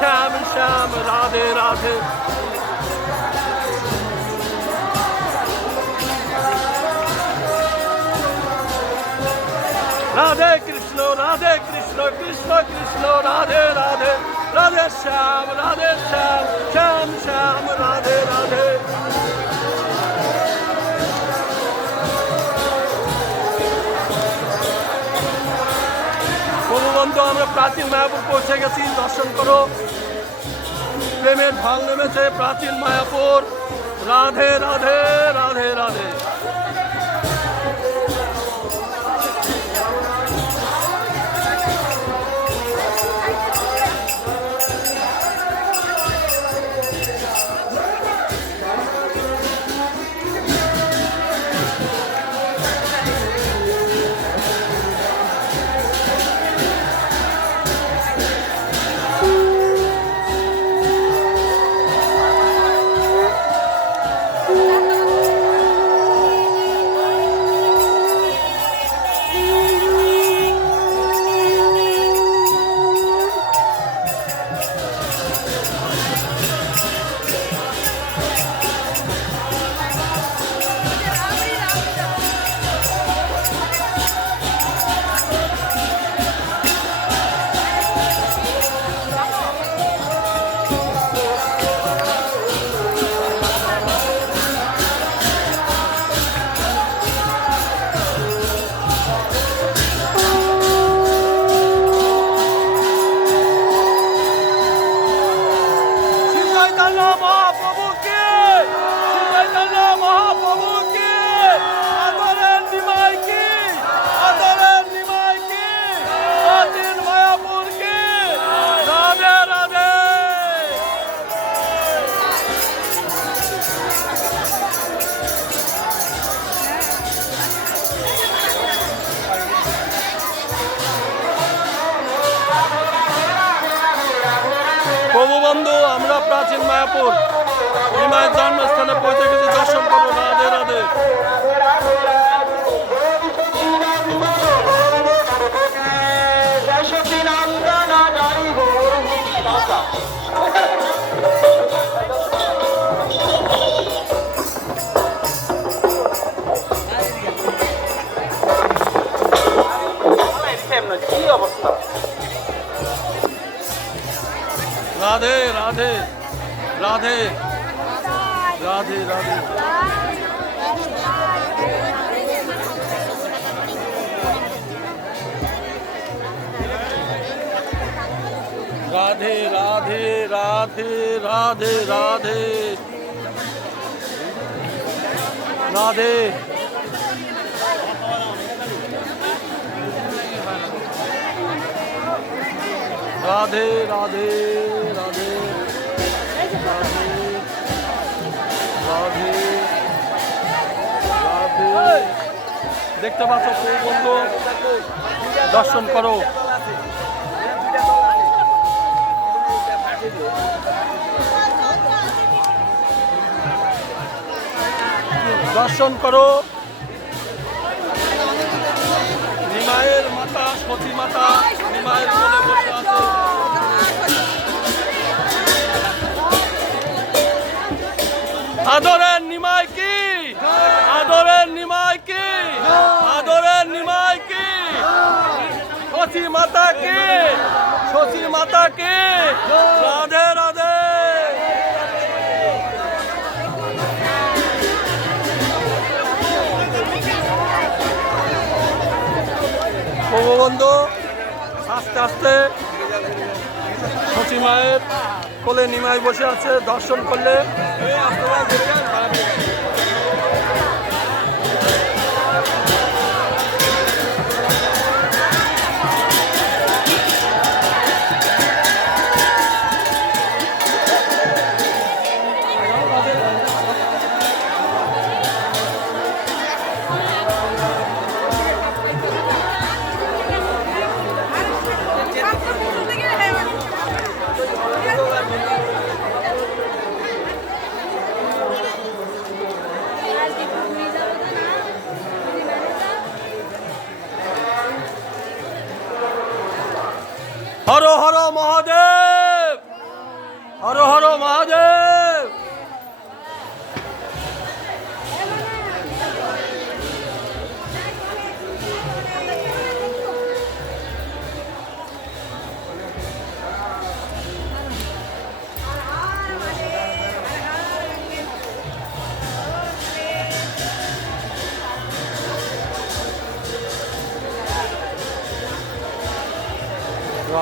শ্যাম শ্যাম রাধে রাধে। রাধে কৃষ্ণ কৃষ্ণ কৃষ্ণ রাধে রাধে রাধে শ্যাম শ্যাম শ্যাম রাধে রাধে। বন্ধু আমরা প্রাচীন মায়াপুর পৌঁছে গেছি, দর্শন করো। প্রেমের ঢল নেমেছে প্রাচীন মায়াপুর। রাধে রাধে রাধে রাধে। প্রভু বন্ধু আমরা প্রাচীন মায়াপুর নিমাইয়ের জন্মস্থানে পৌঁছে গেছি, দর্শন করো। রাধে রাধে। কি অবস্থা? রাধে রাধে রাধে রাধে রাধে। রাধে রাধে রাধে রাধে রাধে রাধে। রাধে রাধে রাধে রাধে রাধে রাধে। দেখতে পাচ্ছ প্রভু বন্ধু, দর্শন করো। দর্শন করো। নিমাইয়ের মাতা সতী মাতা নিমাইয়ের কোলে বসে আছে। আদরের নিমাই কি, আদরের নিমাই কি, আদরের নিমাই কি, সতী মাতা কি, সতী মাতা কি। রাধে রাধে। প্রভু বন্ধু আস্তে আস্তে সতী মায়ের কোলে নিমাই বসে আছে, দর্শন করলে।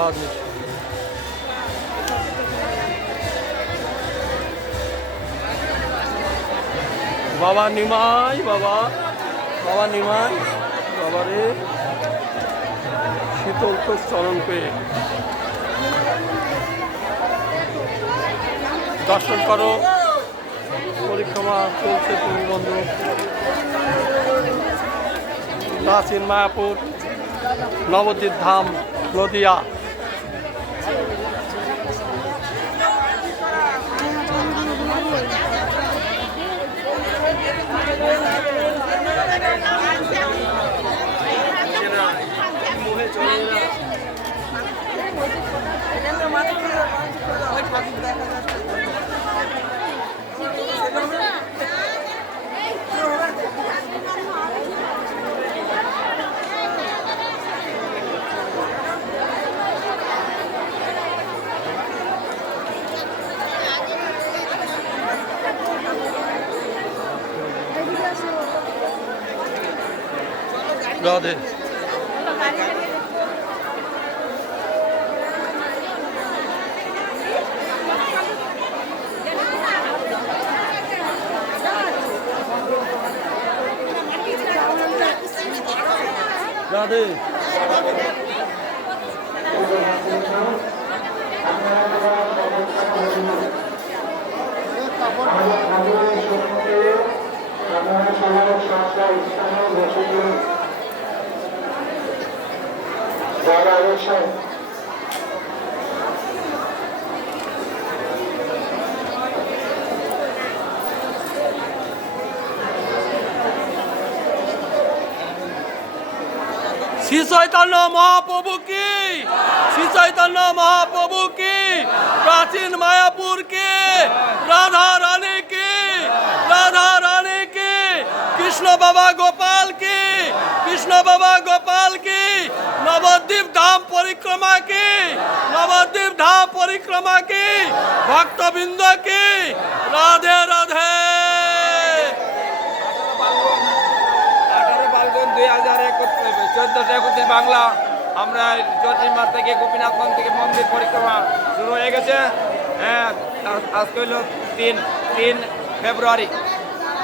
রাধে বাবা নিমাই, বাবা বাবা নিমাই, বাবারে শীতল তোর চরণ পেয়ে দর্শন করো। পরিক্রমা চলছে তুমি বন্ধু, প্রাচীন মায়াপুর, নবদ্বীপ ধাম, নদিয়া। রাধে রাধে শ্রী চৈতন্য মহাপ্রভু কি, শ্রী চৈতন্য মহাপ্রভু কি, প্রাচীন মায়াপুর কি, রাধা রানী কি, রাধা রানী কি, কৃষ্ণ বাবা গোপাল কি, কৃষ্ণ বাবা গোপাল কি, নবদ্বীপ ধাম পরিক্রমা কি, নবদ্বীপ ধাম পরিক্রমা কি, ভক্তবৃন্দ কি, রাধে রাধে। 1431 বাংলা আমরা জ্যোতির্মার থেকে গোপীনাথ মন্দির থেকে মন্দির পরিক্রমা শুরু হয়ে গেছে। হ্যাঁ, আজকে হইল 3 ফেব্রুয়ারি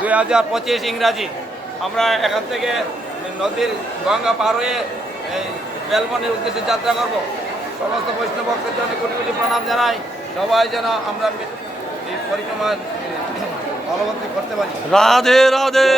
2025 ইংরাজি। আমরা এখান থেকে নদীর গঙ্গা পার হয়ে বেলমনির উদ্দেশ্যে যাত্রা করব। সমস্ত বৈষ্ণব ভক্তের জন্য কোটি কোটি প্রণাম জানাই। সবাই যেন আমরা এই পরিক্রমা ফলবন্তী করতে পারি। রাধে রাধে।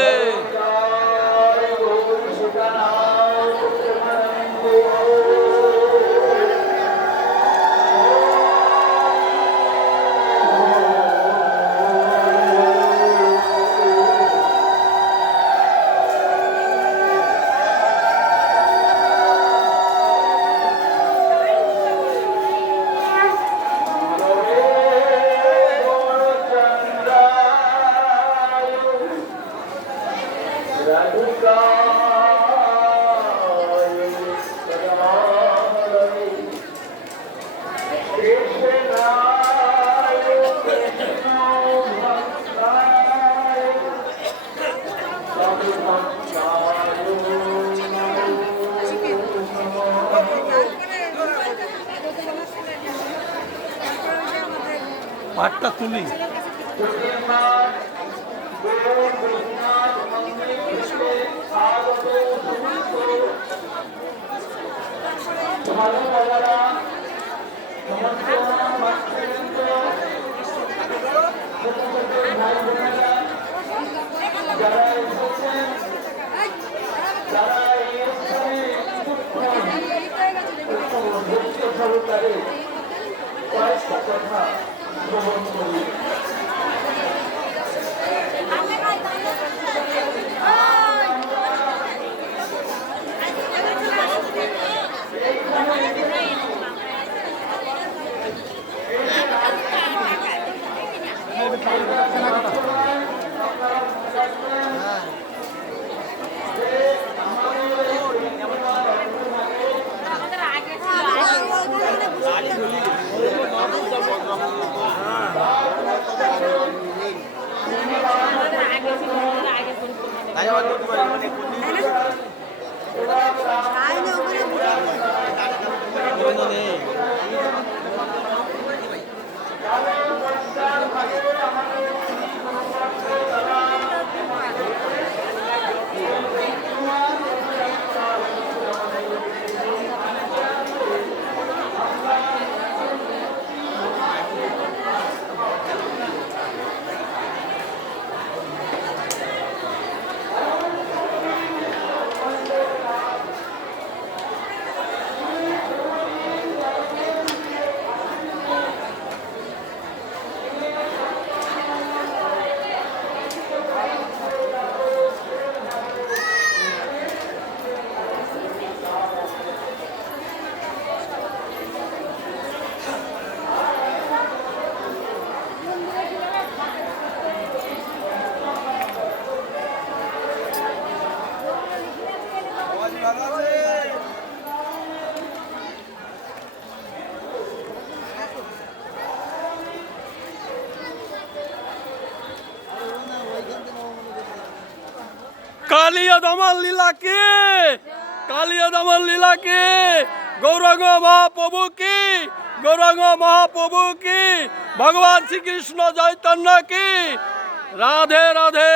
পাটটা তুলি। আগে কালিয়া দমন লীলা কি, কালিয়া দমন লীলা কি, গৌরাঙ্গ মহাপ্রভু কি, গৌরাঙ্গ মহাপ্রভু কি, ভগবান শ্রীকৃষ্ণ চৈতন্য কি। রাধে রাধে।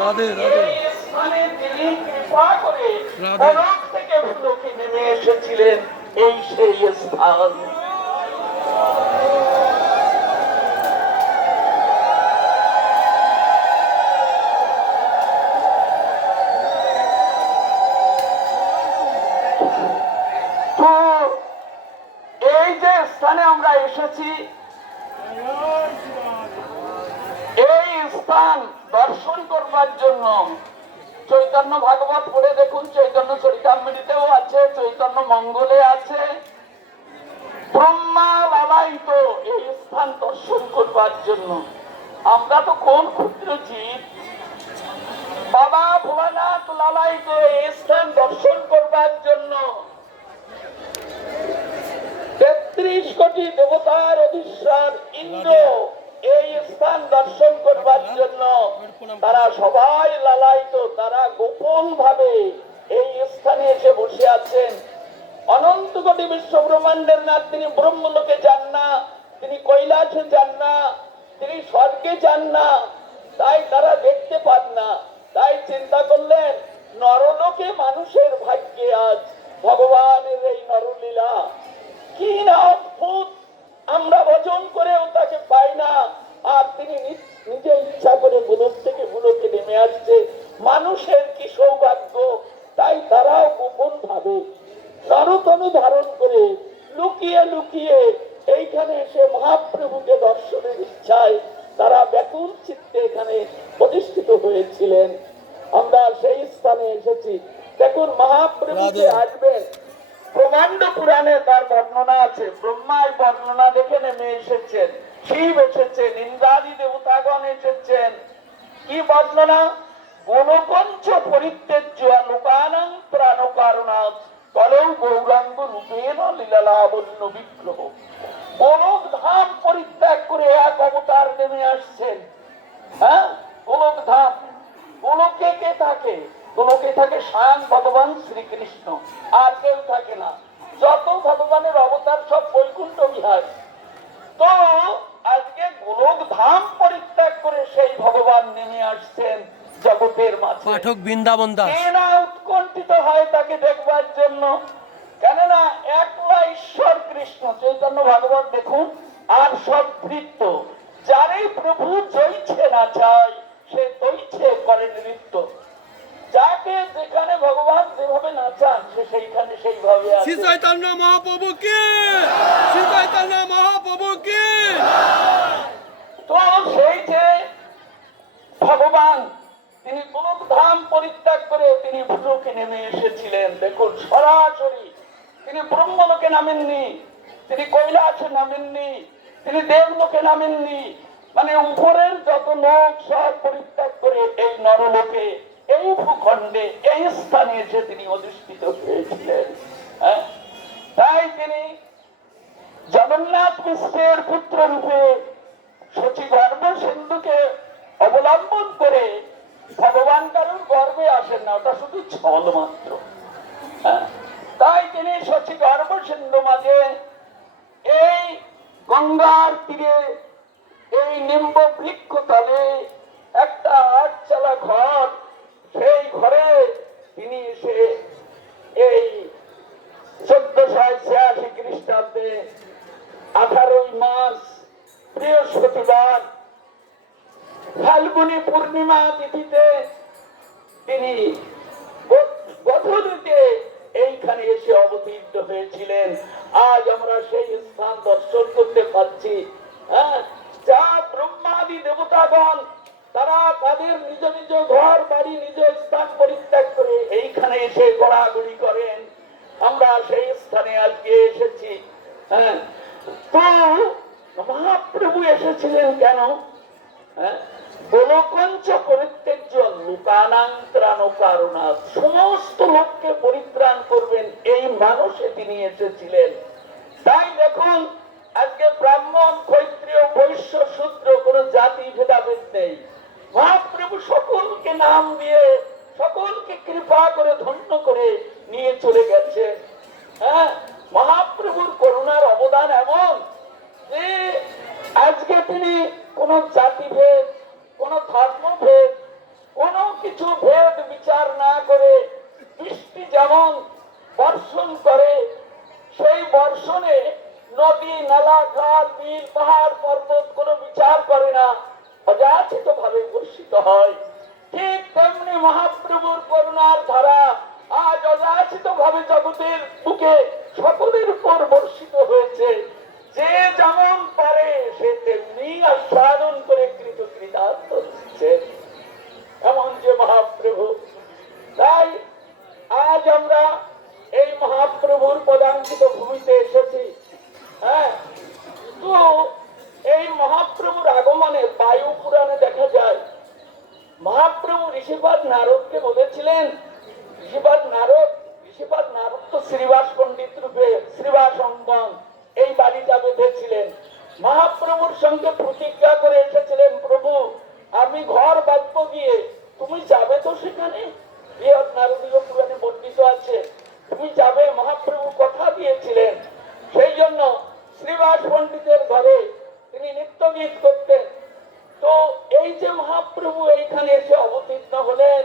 রাধে রাধে। স্থানে তিনি কৃপা করে রাধে। পরক থেকে ভূলোকে নেমে এসেছিলেন, এই সেই স্থান। তো এই যে স্থানে আমরা এসেছি, এই স্থান দর্শন করবার জন্য চৈতন্য ভাগবত পড়ে দেখুন, চৈতন্য চরিতামৃতেও আছে, চৈতন্য মঙ্গলে আছে। ব্রহ্মা লালায়িত এই স্থান দর্শন করবার জন্য। আমরা তো কোন ক্ষুদ্র জীব, বাবা ভোলানাথ লালায়িত এই স্থান দর্শন করবার জন্য ৩৩ কোটি দেবতার অধীশ্বর ইন্দ্র এই স্থান দর্শন করবার জন্য তারা সবাই লালায়িত, তারা গোপন ভাবে এই স্থানে এসে বসে আছেন। অনন্ত কোটি বিশ্ব ব্রহ্মাণ্ডের নাথ তিনি ব্রহ্মলোকে যান না, তিনি কৈলাসে যান না, তিনি স্বর্গে যান না, তাই তারা দেখতে পান না। তাই চিন্তা করলেন নরলোকে মানুষের ভাগ্যে আজ ভগবানের এই নরলীলা কি না অদ্ভুত, আমরা ভজন করেও তাকে পাই না, আর তিনি নিজে ইচ্ছা করে গোলক থেকে গোলকে নেমে আসছে। মানুষের কি সৌভাগ্য। তাই তারাও গোপন ভাবে নরতনু ধারণ করে লুকিয়ে লুকিয়ে এইখানে এসে মহাপ্রভুকে দর্শনের ইচ্ছায় তারা ব্যাকুল চিত্তে এখানে প্রতিষ্ঠিত হয়েছিলেন। আমরা সেই স্থানে এসেছি। দেখুন মহাপ্রভুকে আসবেন, ব্রহ্মাণ্ড পুরাণে তার বর্ণনা আছে। ব্রহ্মায় বর্ণনা দেখে নেমে এসেছেন, শিব এসেছেন, ইন্দ্রাদি দেবতাগণ এসেছেন। কি বর্ণনা? গোলকঞ্চ পরিত্যজ্য লোকানাং প্রাণ কারণাৎ কলৌ গৌরাঙ্গ রূপেণ লীলালাবণ্য বিগ্রহ। গোলক ধাম পরিত্যাগ করে এক অবতার নেমে আসছেন। হ্যাঁ, গোলক ধাম। গোলকে কে থাকে? গোলকে থাকে স্বয়ং ভগবান শ্রীকৃষ্ণ, আর কেউ থাকে না। যত ভগবানের অবতার সব বৈকুণ্ঠ বিহার। তো আজকে গোলক ধাম পরিত্যাগ করে সেই ভগবান নেমে আসছেন জগতের মাঝে। পাঠক বৃন্দাবন দাস কে না উৎকণ্ঠিত হয় তাকে দেখবার জন্য। কেননা একলা ঈশ্বর কৃষ্ণ। চৈতন্য ভাগবত দেখুন, আর সব বৃত্ত। যারে প্রভু জয়ছে না চায় সে তৈছে করে নৃত্য। যাকে যেখানে ভগবান যেভাবে নাচান সে সেইখানে সেইভাবে আছে। শ্রী চৈতন্য মহাপ্রভু কি, শ্রী চৈতন্য মহাপ্রভু কি। তো সেই যে ভগবান তিনি গোলক ধাম পরিত্যাগ করে তিনি ভূলোকে নেমে এসেছিলেন। দেখুন সরাসরি তিনি ব্রহ্মলোকে নামেননি, তিনি কৈলাসে নামেননি, তিনি দেবলোকে নামেননি। মানে উপরের যত লোক সব পরিত্যাগ করে এই নরলোকে, এই ভূখণ্ডে, এই স্থানে এসে তিনি অধিষ্ঠিত হয়েছিলেন। তাই তিনি জগন্নাথ মিশ্রের পুত্র রূপে শচীগর্ভ সিন্ধুকে অবলম্বন করে ভগবান কারুর গর্বে আসেন না, ওটা শুধু ছল মাত্র। তাই তিনি শচীগর্ভ সিন্ধু মাঝে এই গঙ্গার তীরে এই নিম্ব বৃক্ষ তলে একটা 8 ঘর, সেই ঘরে তিনি এসে এই 1486 খ্রিস্টাব্দে 18 মার্চ বৃহস্পতিবার ফাল্গুনী পূর্ণিমা তিথিতে তিনি গধূলিতে এইখানে এসে অবতীর্ণ হয়েছিলেন। আজ আমরা সেই স্থান দর্শন করতে পারছি। হ্যাঁ, যা ব্রহ্মাদি দেবতাগণ তারা তাদের নিজ নিজ ঘর বাড়ি নিজ স্থান পরিত্যাগ করে এইখানে এসে গড়াগড়ি করেন। আমরা সেই স্থানে আজকে এসেছি। হ্যাঁ, তো মহাপ্রভু এসেছিলেন কেন? হ্যাঁ, গোলকঞ্চ পরিত্যাজ্য লোকানাং ত্রাণ কারণাৎ, সমস্ত লোককে পরিত্রাণ করবেন এই মানুষে তিনি এসেছিলেন। তাই দেখুন, আজকে ব্রাহ্মণ ক্ষত্রিয় বৈশ্য শূদ্র কোনো জাতি ভেদাভেদ নেই। মহাপ্রভু সকলকে নাম দিয়ে সকলকে কৃপা করে ধন্য করে নিয়ে চলে গেছে। হ্যাঁ, মহাপ্রভুর করুণার অবদান এমন যে আজকে তিনি কোন জাতিভেদ, কোন ধর্মভেদ, কোন কিছু ভেদ বিচার না করে বৃষ্টি যেমন বর্ষণ করে, সেই বর্ষণে নদী নালা খাল বিল পাহাড় পর্বত কোনো বিচার করে না, অযাচিত ভাবে বর্ষিত হয়। ঠিক তেমনি মহাপ্রভুর করুণার ধারা আজ অযাচিত ভাবে জগতের বুকে সকলের উপর বর্ষিত হয়েছে। যে যেমন পারে সে তেমনি আস্বাদন করে কৃতকৃতার্থ হচ্ছে, এমন যে মহাপ্রভু। তাই আজ আমরা এই মহাপ্রভুর পদাঙ্কিত ভূমিতে এসেছি। হ্যাঁ, তো এই মহাপ্রভুর আগমনে বায়ু পুরাণে দেখা যায় মহাপ্রভু ঋষিপাদ নারদকে বলেছিলেন, ঋষিপাদ নারদ তো শ্রীবাস পণ্ডিত রূপে শ্রীবাস অঙ্গন এই বাড়িটা বেঁধেছিলেন। মহাপ্রভুর সঙ্গে প্রতিজ্ঞা করে এসেছিলেন, প্রভু আমি ঘর বাঁধব গিয়ে, তুমি যাবে তো সেখানে? বৃহৎ নারদীয় পুরাণে বর্ণিত আছে, তুমি যাবে। মহাপ্রভু কথা দিয়েছিলেন। সেই জন্য শ্রীবাস পণ্ডিতের ঘরে তিনি নিত্য গীত করতেন। তো এই যে মহাপ্রভু এইখানে এসে অবতীর্ণ হলেন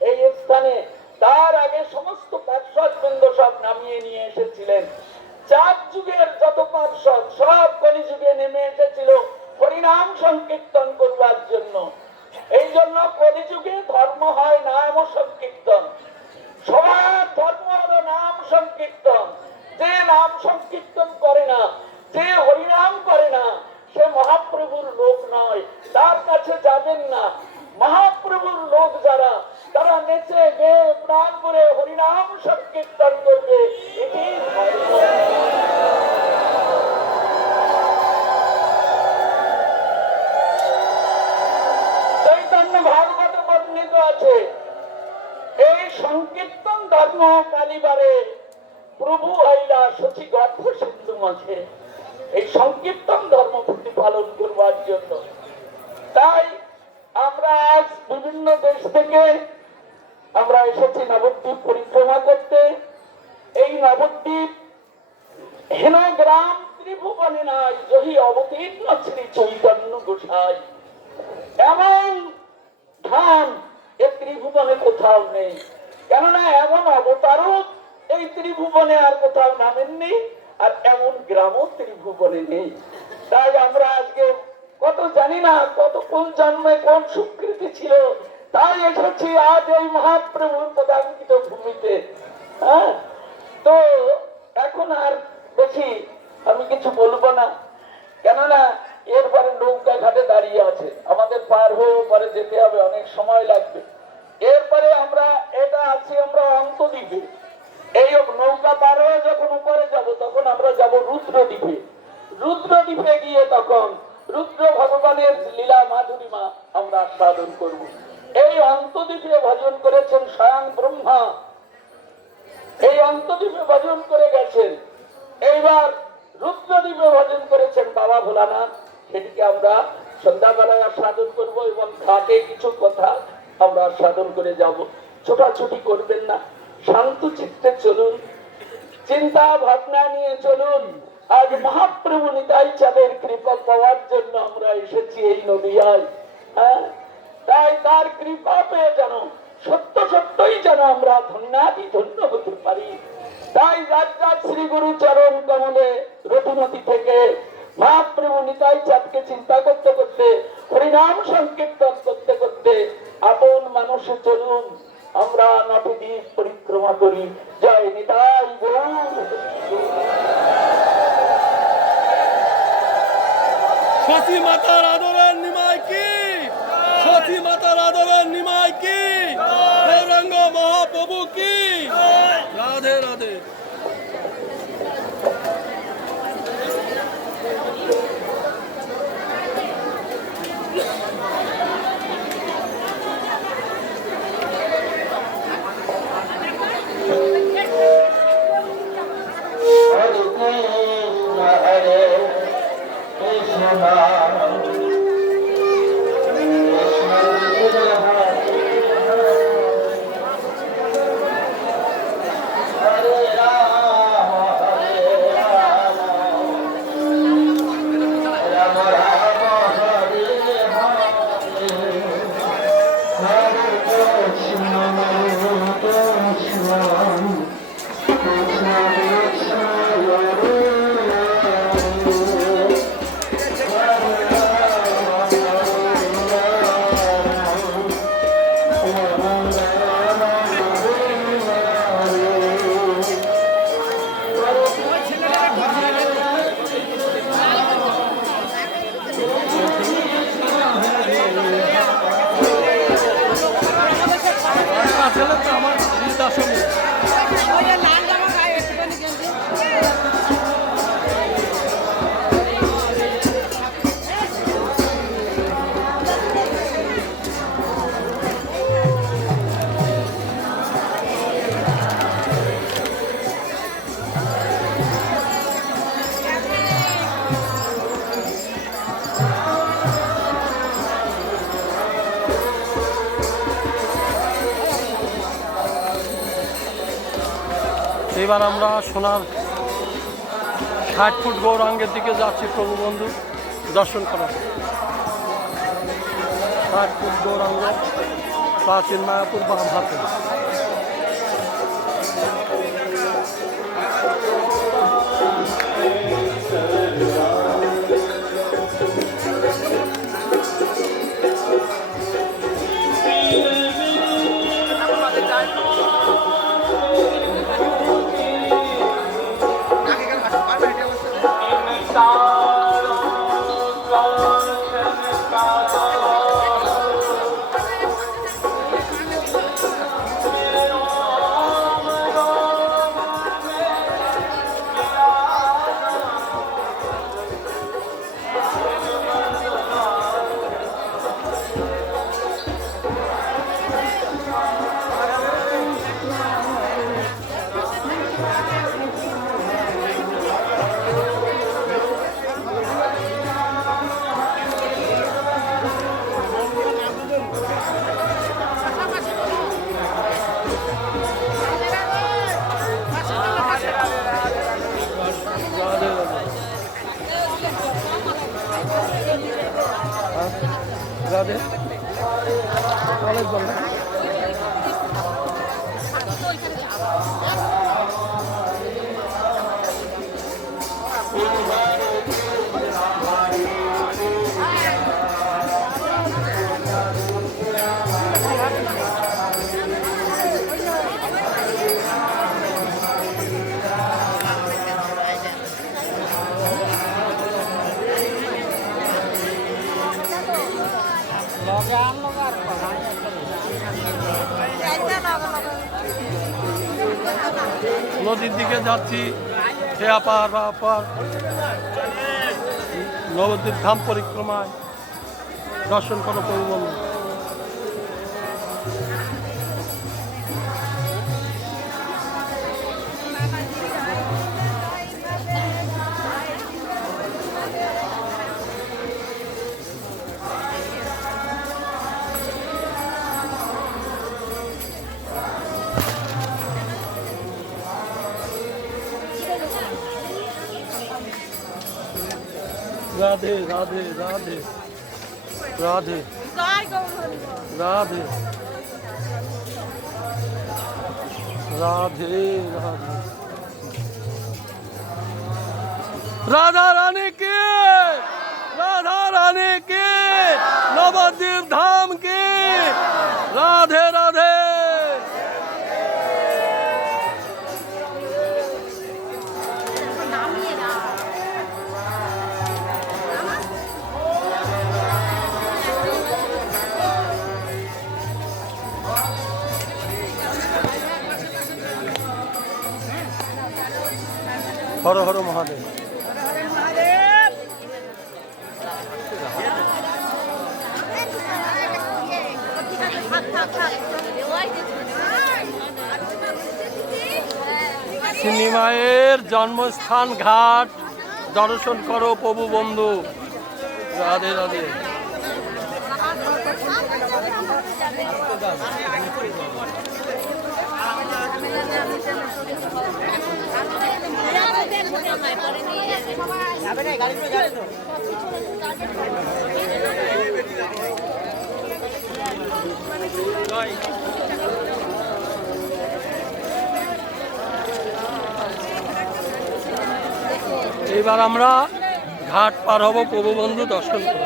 এই স্থানে, তার আগে সমস্ত পার্শ্বদ বৃন্দ সব নামিয়ে নিয়ে এসেছিলেন। 4 যুগের যত পার্শ্বদ সব কলিযুগে নেমে এসেছিল হরিনাম সংকীর্তন করবার জন্য। এই জন্য কলিযুগে ধর্ম হয় নাম ও সংকীর্তন, সবার ধর্ম হলো নাম সংকীর্তন। যে নাম সংকীর্তন করে না, যে হরিনাম করে না, সে মহাপ্রভুর লোক নয়, তার কাছে যাবেন না। মহাপ্রভুর লোক যারা, তারা নেচে গেয়ে প্রাণ ভরে হরিনাম সংকীর্তন করবে, এটি ধর্ম। চৈতন্য ভাগবত বর্ণিত আছে, এই সংকীর্তন ধর্ম কালিবারে প্রভু আইলা সচি গর্ভ সিন্ধু মাঝে, এই সংকীর্তন ধর্ম প্রতিপালন করবার জন্য। তাই আমরা আজ বিভিন্ন দেশ থেকে আমরা এসেছি নবদ্বীপ পরিক্রমা করতে। এই নবদ্বীপ হেন গ্রাম ত্রিভুবনে নাই, জহি অবতীর্ণ শ্রী চৈতন্য গোসাই। এমন ধাম এ ত্রিভুবনে কোথাও নেই, কেননা এমন অবতারও এই ত্রিভুবনে আর কোথাও নামেননি, আর এমন গ্রামও ত্রিভুবনে নেই। তাই আমরা আজকে কত জানি না, কত কোন জন্মে কোন স্বীকৃতি ছিল, তাই এসেছি আজ এই মহাপ্রভুর পদাঙ্কিত ভূমিতে। হ্যাঁ, তো এখন আর বেশি আমি কিছু বলবো না, কেননা এরপরে নৌকা ঘাটে দাঁড়িয়ে আছে, আমাদের পার হয়ে পরে যেতে হবে, অনেক সময় লাগবে। এরপরে আমরা এটা আছি আমরা অন্তদ্বীপে। এই নৌকা পার হয়ে যখন উপরে যাব, তখন আমরা যাব রুদ্রদ্বীপে। রুদ্রদ্বীপে গিয়ে তখন রুদ্র ভগবানের লীলা মাধুরীমা আমরা আস্বাদন করব। এই অন্তদ্বীপে ভজন করেছেন স্বয়ং ব্রহ্মা, এই অন্তদ্বীপে ভজন করে গেছেন। এইবার রুদ্রদ্বীপে ভজন করেছেন বাবা ভোলানাথ, সেটিকে আমরা সন্ধ্যাবেলায় আস্বাদন করব এবং ঘাটে কিছু কথা আমরা আস্বাদন করে যাব। ছোটাছুটি করবেন না, শান্ত চিত্তে চলুন, চিন্তা ভাবনা নিয়ে চলুন। আজ মহাপ্রভু নিতাই চাঁদের কৃপা পাওয়ার জন্য আমরা এসেছি এই নদিয়ায়। হ্যাঁ, তাই তার কৃপা পেয়ে যেন সত্য সত্যই যেন আমরা ধন্যাতি ধন্য হতে পারি। তাই রাজরাজ শ্রী গুরু চরণ কমলে রঘুমতি থেকে মহাপ্রভু নিতাই চাঁদকে চিন্তা করতে করতে, হরিনাম সংকীর্তন করতে করতে আপন মানুষে চলুন আমরা নবদ্বীপ পরিক্রমা করি। জয় নিতাই গৌর। সতী মাতার আদরের নিমাই কি, সতী মাতার আদরের নিমাই কি, গৌরাঙ্গ মহাপ্রভু কি। রাধে রাধে। হরে কৃষ্ণ হরে কৃষ্ণ কৃষ্ণ হরে রাম রাম রাম হরে হরে কৃষ্ণ ছেলে তো আমার বৃদ্ধাশ্রমে। এবার আমরা সোনার 60 ফুট গৌরাঙ্গের দিকে যাচ্ছি প্রভু বন্ধু দর্শন করার। 60 ফুট গৌরাঙ্গ, প্রাচীন মায়াপুর বাম হাতে। রাধে কলেজ বলে নদীর দিকে যাচ্ছি। খেয়াপার বাপার নবদ্বীপ ধাম পরিক্রমায় দর্শন করো প্রভু বন্ধু। রাধে রাধে রাধে রাধে জয় গৌরহরি বল। রাধে রাধে রাধে রাধা রানী কে, রাধা রানী কে, নবদ্বীপ ধাম কে, রাধে রাধে। নামিয়ে না। হর হর মহাদেব। মহাদেব থাক থাক থাক। সিনেমায়ের জন্মস্থান ঘাট দর্শন করো প্রভু বন্ধু। রাধে রাধে। এবার আমরা ঘাট পার হব প্রভু বন্ধু দর্শন করব।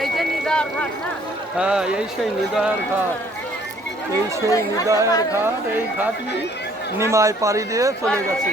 এই যে নিদার ঘাট না। হ্যাঁ, এই সেই নিদয়ের ঘাট, এই সেই নিদয়ের ঘাট। এই ঘাটই নিমাই পাড়ি দিয়ে চলে গেছে।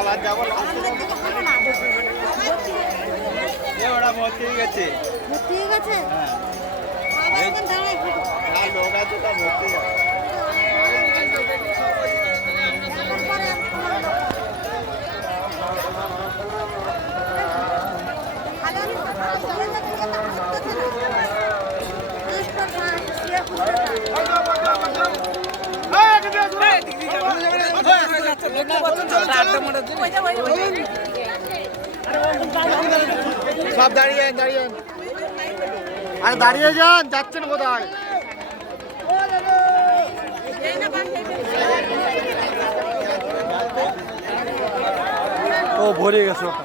আবার যাবো ওরা ভর্তি হয়ে গেছে। ঠিক আছে আর লোক আছে তা ভর্তি যাবে। সব দাঁড়িয়ে দাঁড়িয়ে আরে দাঁড়িয়ে যান, যাচ্ছেন কোথায়? ও ভরে গেছে ওটা।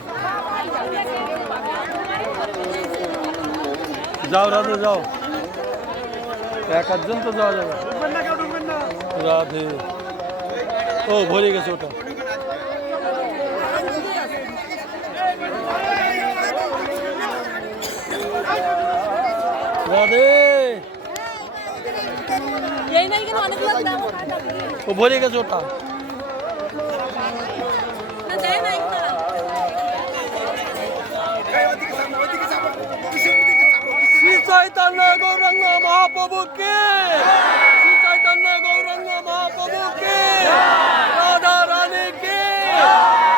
যাও রাধে যাও, এক আধজন তো যাওয়া যাবে। রাধে। ও ভরে গেছে ওটা। রাধে। এই নাই কেন অনেক লোক দাও ও ভরে গেছে ওটা। না দেয় নাই না। শ্রী চৈতন্য গৌরাঙ্গ মহাপ্রভুকে, শ্রী চৈতন্য গৌরাঙ্গ মহাপ্রভুকে, রাধা রানীকে,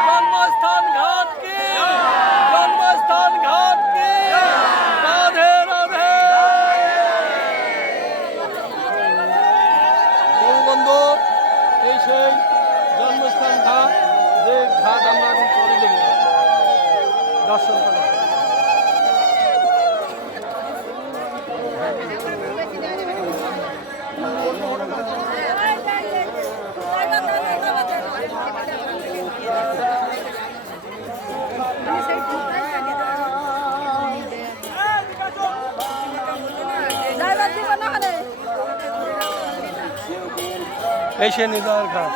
জন্মস্থান ঘাটকে, জন্মস্থান ঘাটকে, রাধে রাধে। প্রভু বন্ধু, এই সেই জন্মস্থান ঘাট, যে ঘাট আমরা এখন করে দেব দর্শন করা। এই সে নিদার ঘাট।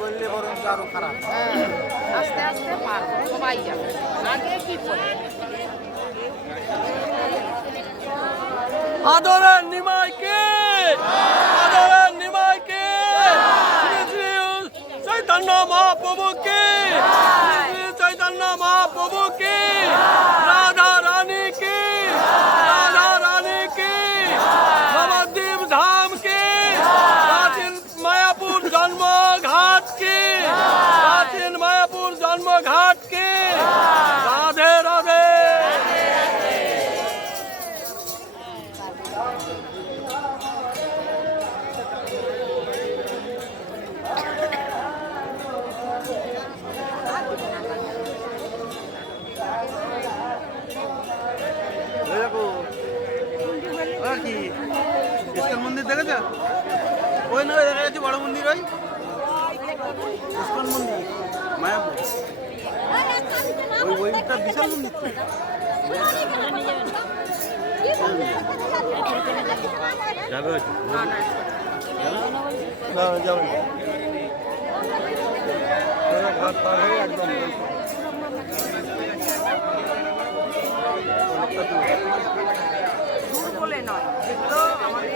বললে বরং আরো খারাপ। আস্তে আস্তে পারবো, সবাই যাবে। আগে কি করে আদরের নিমাইকে, আদরের নিমাইকে, শ্রী শ্রী চৈতন্য মহাপ্রভুকে, শ্রী শ্রী চৈতন্য মহাপ্রভুকে, রাধা রানীকে, রাধা রানীকে, নবদ্বীপ ধামকে, প্রাচীন মায়াপুর জন্মঘাটকে, প্রাচীন মায়াপুর জন্মঘাটকে, রাধে রাধে। কি ইস্কন মন্দির দেখেছো? ওই না দেখা যাচ্ছে বড় মন্দির, ওই ইস্কন মন্দির মায়াপুর, ওইটা বিশাল মন্দির তো। যাবে না যাবে ঘাট পার হয়ে একদম দূর বলে নয়, যেগুলো আমাদের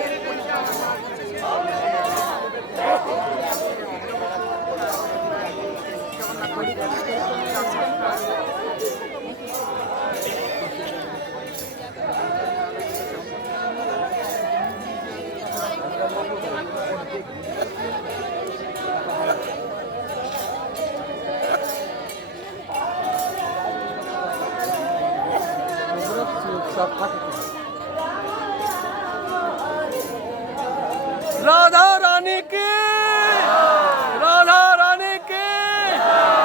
রাধা রানী কে, রাধা রানী কে,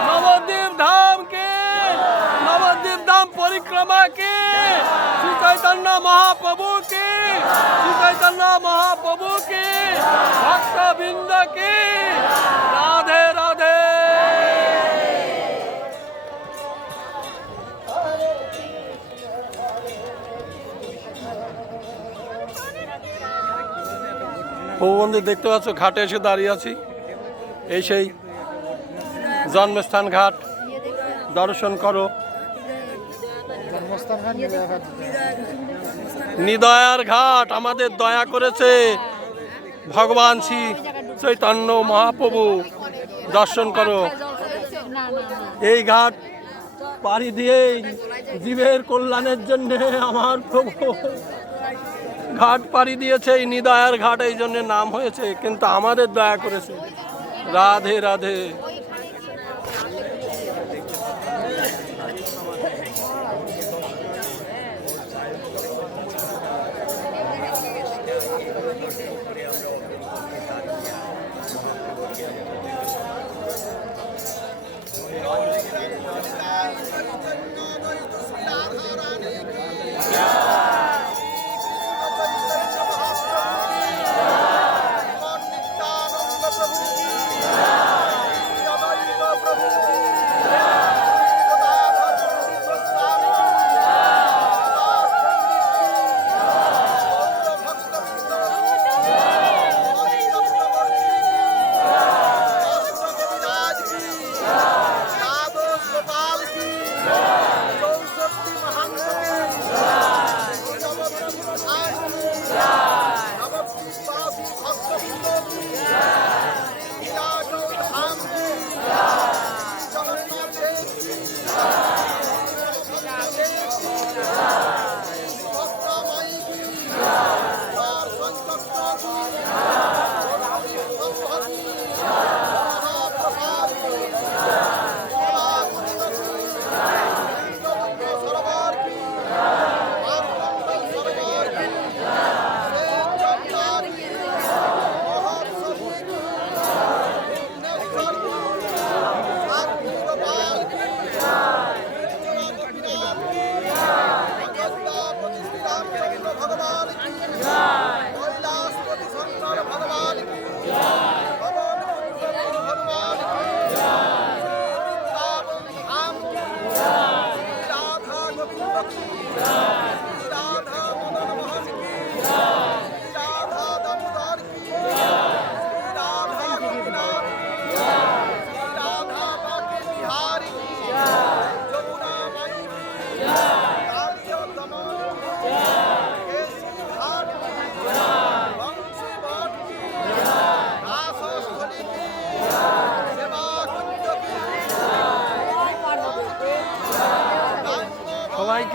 নবদ্বীপ ধাম কে, নবদ্বীপ ধাম পরিক্রমা কে, শ্রী চৈতন্য মহাপ্রভু কে, শ্রী চৈতন্য মহাপ্রভু কে, ভক্তবৃন্দ কে, রাধে রাধে। প্রভু মন্দির দেখতে পাচ্ছ, ঘাটে এসে দাঁড়িয়ে আছি। এই সেই জন্মস্থান ঘাট, দর্শন করো। নিদয়ার ঘাট, আমাদের দয়া করেছে ভগবান শ্রী চৈতন্য মহাপ্রভু, দর্শন করো। এই ঘাট পাড়ি দিয়ে জীবের কল্যাণের জন্য আমার প্রভু ঘাট পাড়ি দিয়েছে। এই নিদয়ার ঘাট এই জন্য নাম হয়েছে, কিন্তু আমাদের দয়া করেছে। রাধে রাধে।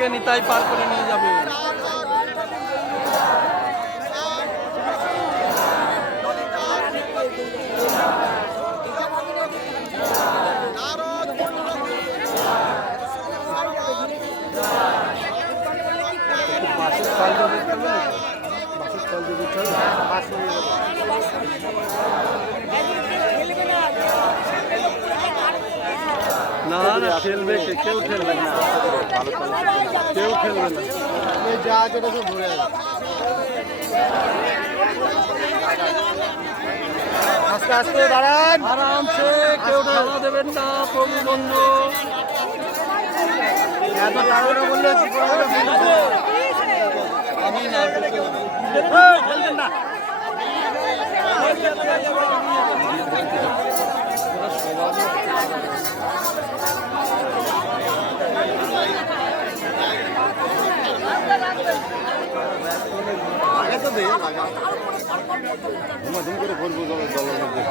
থেকে নিতাই পার করে নিয়ে যাবে। বাসের ফল দেখতে হবে, বাসের ফল দেখতে হবে, বাস হয়ে যাবে। না না খেলবে, কেউ খেলবে না, কেউ খেলবে না, যা আছে ওটা সব ঘুরে যাবে। আস্তে আস্তে দাঁড়ান, আরামসে, কেউ ঢালা দেবেন না প্রভু বন্ধু। এত তাড়াহুড়ো বললে কি করে হবে? আমি না খেলবেন না। আগে তো দে লাগা ধুম করে ভরবো জলের মধ্যে।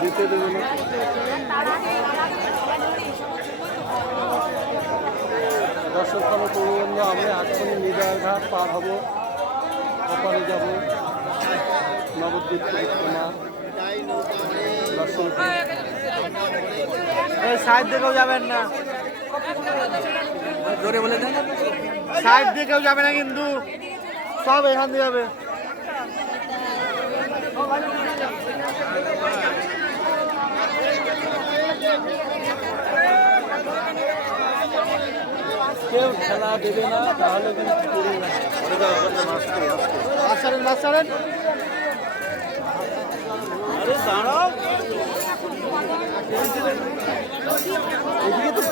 দিতে দেবে না। দর্শক বন্ধু, আমরা এখনই নিদার ঘাট পার হব, ওপারে যাব নবদ্বীপ পরিক্রমা দর্শন। এই সাইড দিকেও যাবেন না, জোরে বলে দেন, সাইড দিকেও যাবে না কিন্তু, সব এখান দিয়ে যাবে। কেউ খেলা দেবে না, তাহলে কিন্তু ছাড়েন, মাছ ছাড়েন। আরে দাঁড়াও, এদিকে তো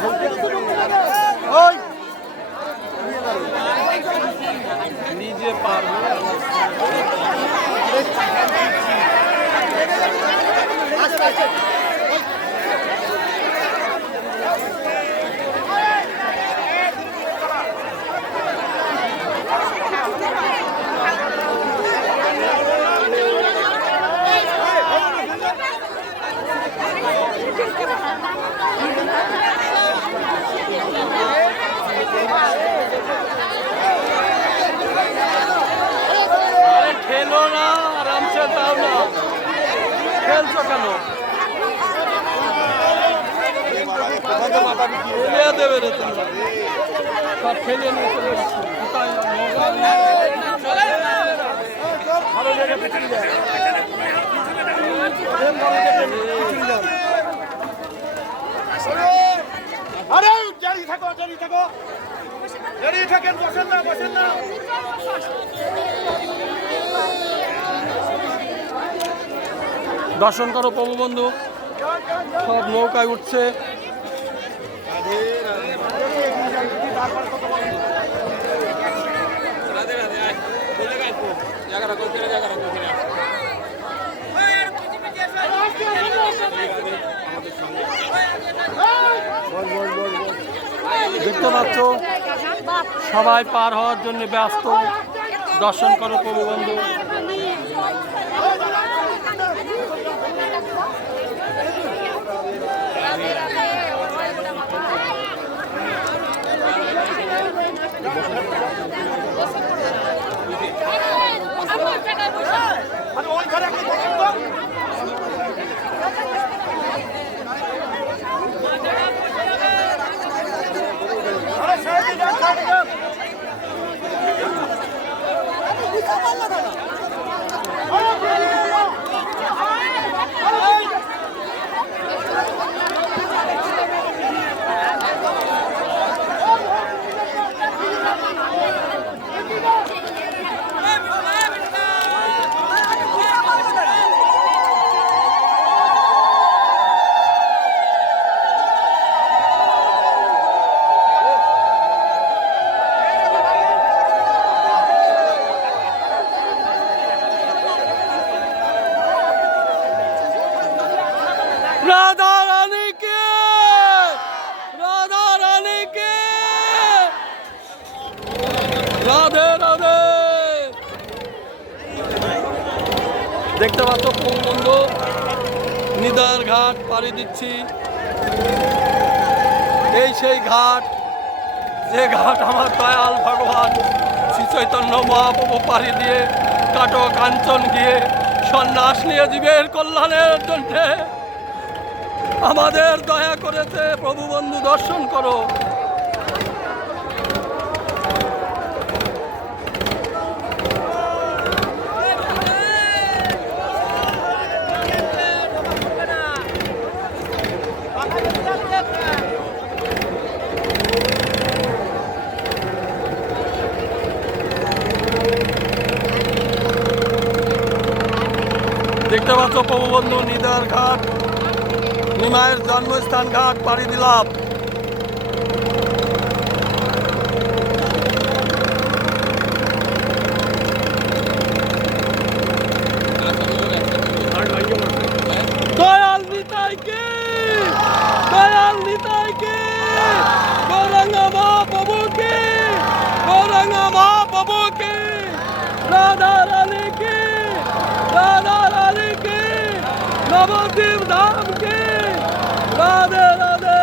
ওই নিজে পারবে। খেলো না, আরামসে দাও না, খেলছো কেন? খেলিয়ে দেবে রে তোমরা, সব খেলিয়ে নিয়ে চলে যাচ্ছ। ভালো জায়গায় পিছিয়ে যায়, আরে দাঁড়িয়ে থাকো, দাঁড়িয়ে থাকো, দাঁড়িয়ে থাকেন, বসেন না, বসেন না। দর্শন করো প্রভু বন্ধু, সব নৌকায় উঠছে। দেখতে পাচ্ছ সবাই পার হওয়ার জন্য ব্যস্ত। দর্শন করো প্রভু বন্ধু। রাধা রানী কে, রাধা রানী কে। দেখতে পাচ্ছ বন্ধু, নিদার ঘাট পাড়ি দিচ্ছি। এই সেই ঘাট, যে ঘাট আমার দয়াল ভগবান শ্রী চৈতন্য মহাপ্রভু পাড়ি দিয়ে কাটো কাঞ্চন গিয়ে সন্ন্যাস নিয়ে জীবের কল্যাণের জন্য আমাদের দয়া করেছে। প্রভু বন্ধু দর্শন করো। দেখতে পাচ্ছ প্রভু বন্ধু, নিদার ঘাট, নিমায়ের জন্মস্থান ঘাট পাড়ি দিলাম। দয়াল নিতাইকে, দয়াল নিতাইকে, গৌরাঙ্গা মা প্রভুকে, গৌরাঙ্গা মা প্রভুকে, রাধা রানীকে, রাধা রানীকে, নবদ্বীপ ধামকে, রাধে রাধে।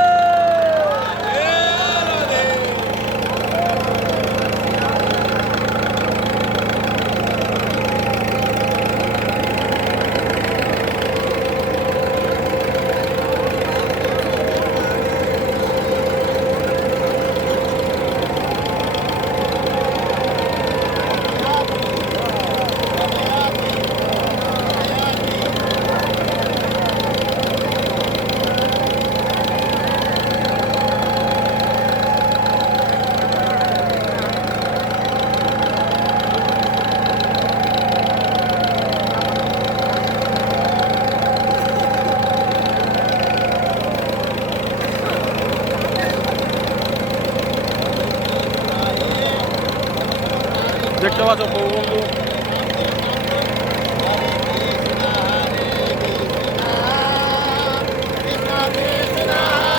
দেখতে পাচ্ছ প্রভু বন্ধু,